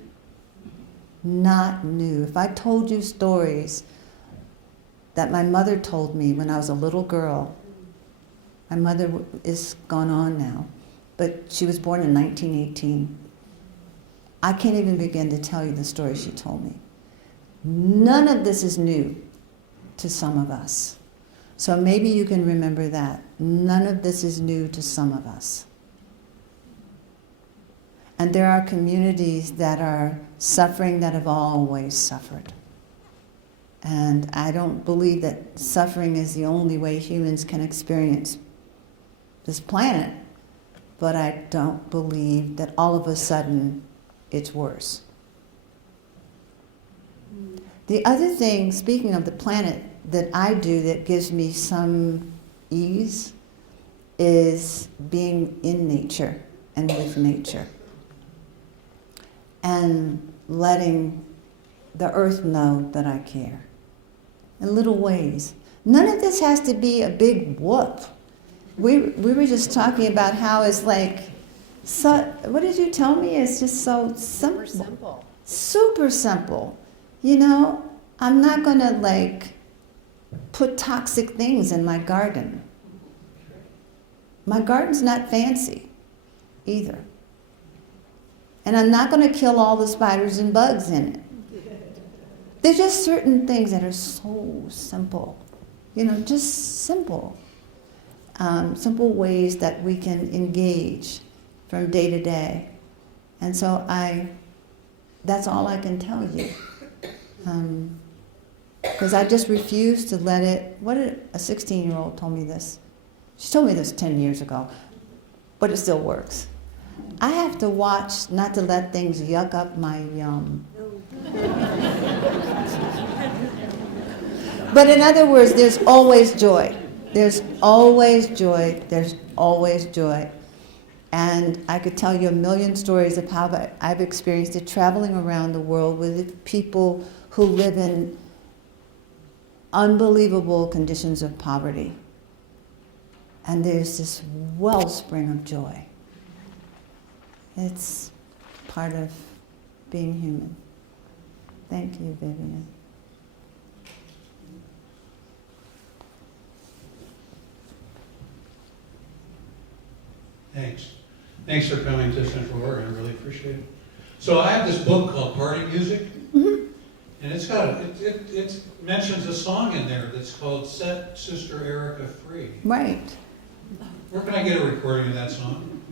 Not new. If I told you stories that my mother told me when I was a little girl, my mother is gone on now, but she was born in 1918. I can't even begin to tell you the story she told me. None of this is new to some of us. So maybe you can remember that. None of this is new to some of us. And there are communities that are suffering that have always suffered. And I don't believe that suffering is the only way humans can experience this planet, but I don't believe that all of a sudden it's worse. The other thing, speaking of the planet, that I do that gives me some ease is being in nature and with nature. And letting the earth know that I care. In little ways. None of this has to be a big whoop. We were just talking about how it's like, so, what did you tell me? It's just so simple. Super simple. Super simple. You know, I'm not going to put toxic things in my garden. My garden's not fancy either. And I'm not going to kill all the spiders and bugs in it. There's just certain things that are so simple. You know, just simple. Simple ways that we can engage from day to day. And so that's all I can tell you. Because I just refuse to let it, a 16-year-old told me this. She told me this 10 years ago, but it still works. I have to watch not to let things yuck up my yum. But in other words, there's always joy. There's always joy. There's always joy. And I could tell you a million stories of how I've experienced it traveling around the world with people who live in unbelievable conditions of poverty. And there's this wellspring of joy. It's part of being human. Thank you, Vivian. Thanks. Thanks for coming to Central Oregon. I really appreciate it. So I have this book called Party Music, and it's got it mentions a song in there that's called "Set Sister Ericka Free." Right. Where can I get a recording of that song?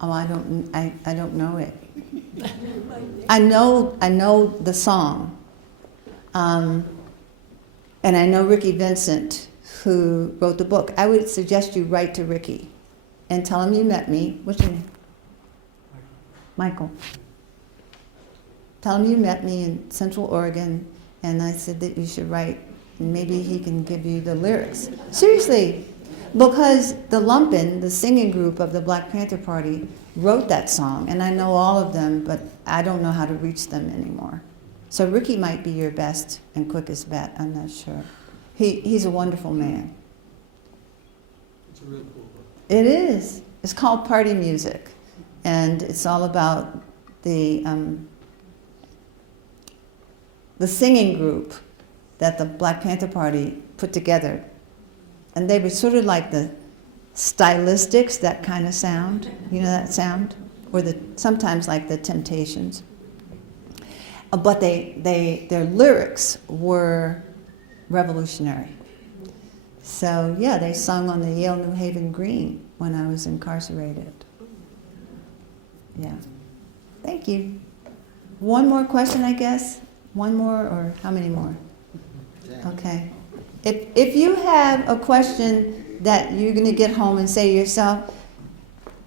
Oh, I don't know it. I know the song, and I know Ricky Vincent, who wrote the book. I would suggest you write to Ricky and tell him you met me. What's your name? Michael. Tell him you met me in Central Oregon, and I said that you should write, and maybe he can give you the lyrics. Seriously, because the Lumpin', the singing group of the Black Panther Party, wrote that song, and I know all of them, but I don't know how to reach them anymore. So Ricky might be your best and quickest bet, I'm not sure. He's a wonderful man. It's a real cool book. It is. It's called Party Music, and it's all about the singing group that the Black Panther Party put together. And they were sort of like the stylistics, that kind of sound, you know that sound? Or sometimes like the Temptations. But their lyrics were revolutionary. So yeah, they sung on the Yale New Haven Green when I was incarcerated. Yeah. Thank you. One more question, I guess? One more, or how many more? Okay. If you have a question that you're going to get home and say to yourself,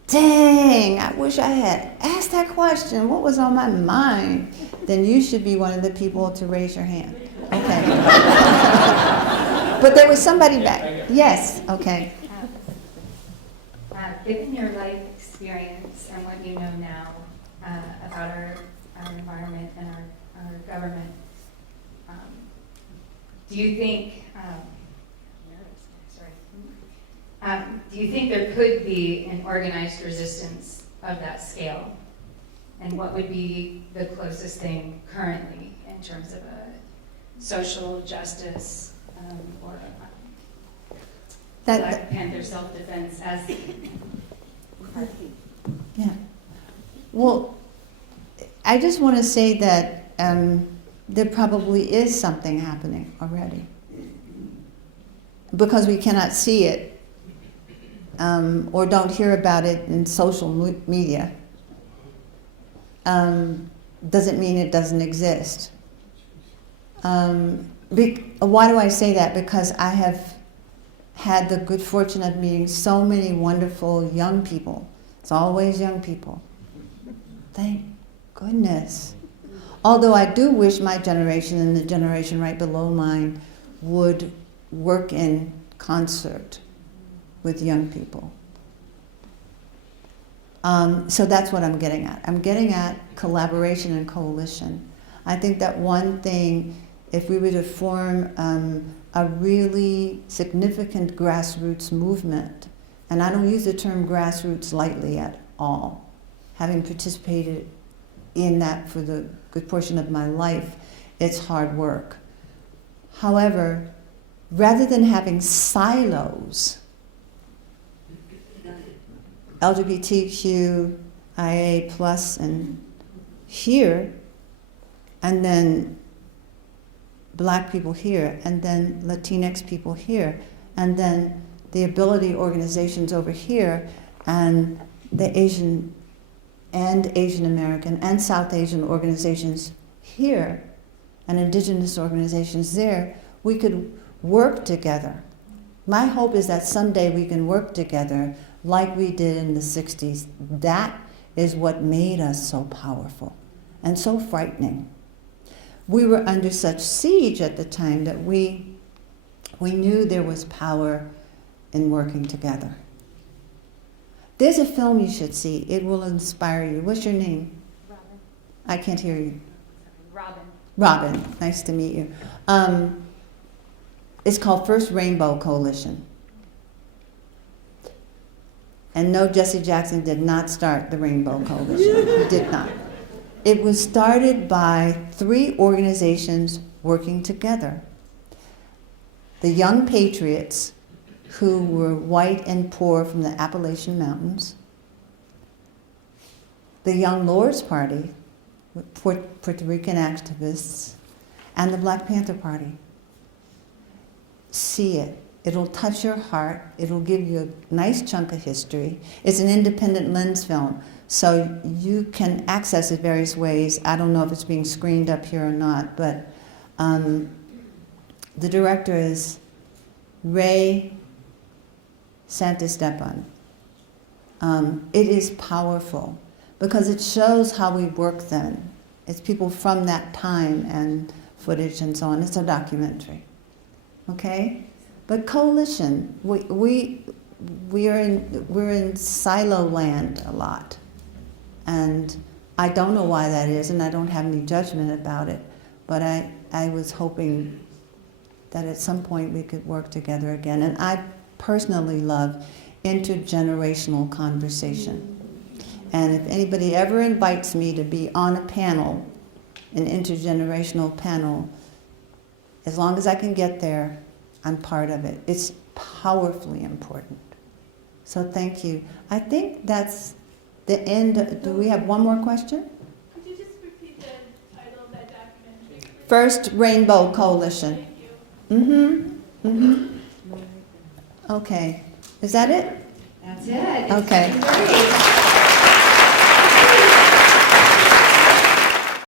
dang, I wish I had asked that question, what was on my mind? Then you should be one of the people to raise your hand. Okay. But there was somebody back. Yes, okay. Given your life experience and what you know now about our environment and our government, do you think do you think there could be an organized resistance of that scale? And what would be the closest thing currently in terms of a social justice or Black Panther self-defense as? Yeah. Well, I just want to say that there probably is something happening already. Because we cannot see it or don't hear about it in social media doesn't mean it doesn't exist. Why do I say that? Because I have had the good fortune of meeting so many wonderful young people. It's always young people. Thank goodness. Although I do wish my generation and the generation right below mine would work in concert with young people. So that's what I'm getting at. I'm getting at collaboration and coalition. I think that one thing, if we were to form a really significant grassroots movement, and I don't use the term grassroots lightly at all, having participated in that for the good portion of my life, it's hard work. However, rather than having silos, LGBTQIA plus and here, and then Black people here, and then Latinx people here, and then the ability organizations over here, and the Asian and Asian American and South Asian organizations here, and indigenous organizations there, we could work together. My hope is that someday we can work together like we did in the 60s. That is what made us so powerful and so frightening. We were under such siege at the time that we knew there was power in working together. There's a film you should see. It will inspire you. What's your name? Robin. I can't hear you. Robin. Robin, nice to meet you. It's called First Rainbow Coalition. And no, Jesse Jackson did not start the Rainbow Coalition. He did not. It was started by 3 organizations working together. The Young Patriots, who were white and poor from the Appalachian Mountains, the Young Lords Party, with Puerto Rican activists, and the Black Panther Party. See it. It'll touch your heart. It'll give you a nice chunk of history. It's an independent lens film, so you can access it various ways. I don't know if it's being screened up here or not, but the director is Ray Santisteban. It is powerful because it shows how we work then. It's people from that time and footage and so on. It's a documentary, okay? But coalition, we're in silo land a lot, and I don't know why that is, and I don't have any judgment about it. But I was hoping that at some point we could work together again. And I personally love intergenerational conversation. And if anybody ever invites me to be on a panel, an intergenerational panel, as long as I can get there, I'm part of it. It's powerfully important. So thank you. I think that's the end. Do we have one more question? Could you just repeat the title of that documentary? First Rainbow Coalition. Thank you. Okay. Is that it? That's it. Okay. Great.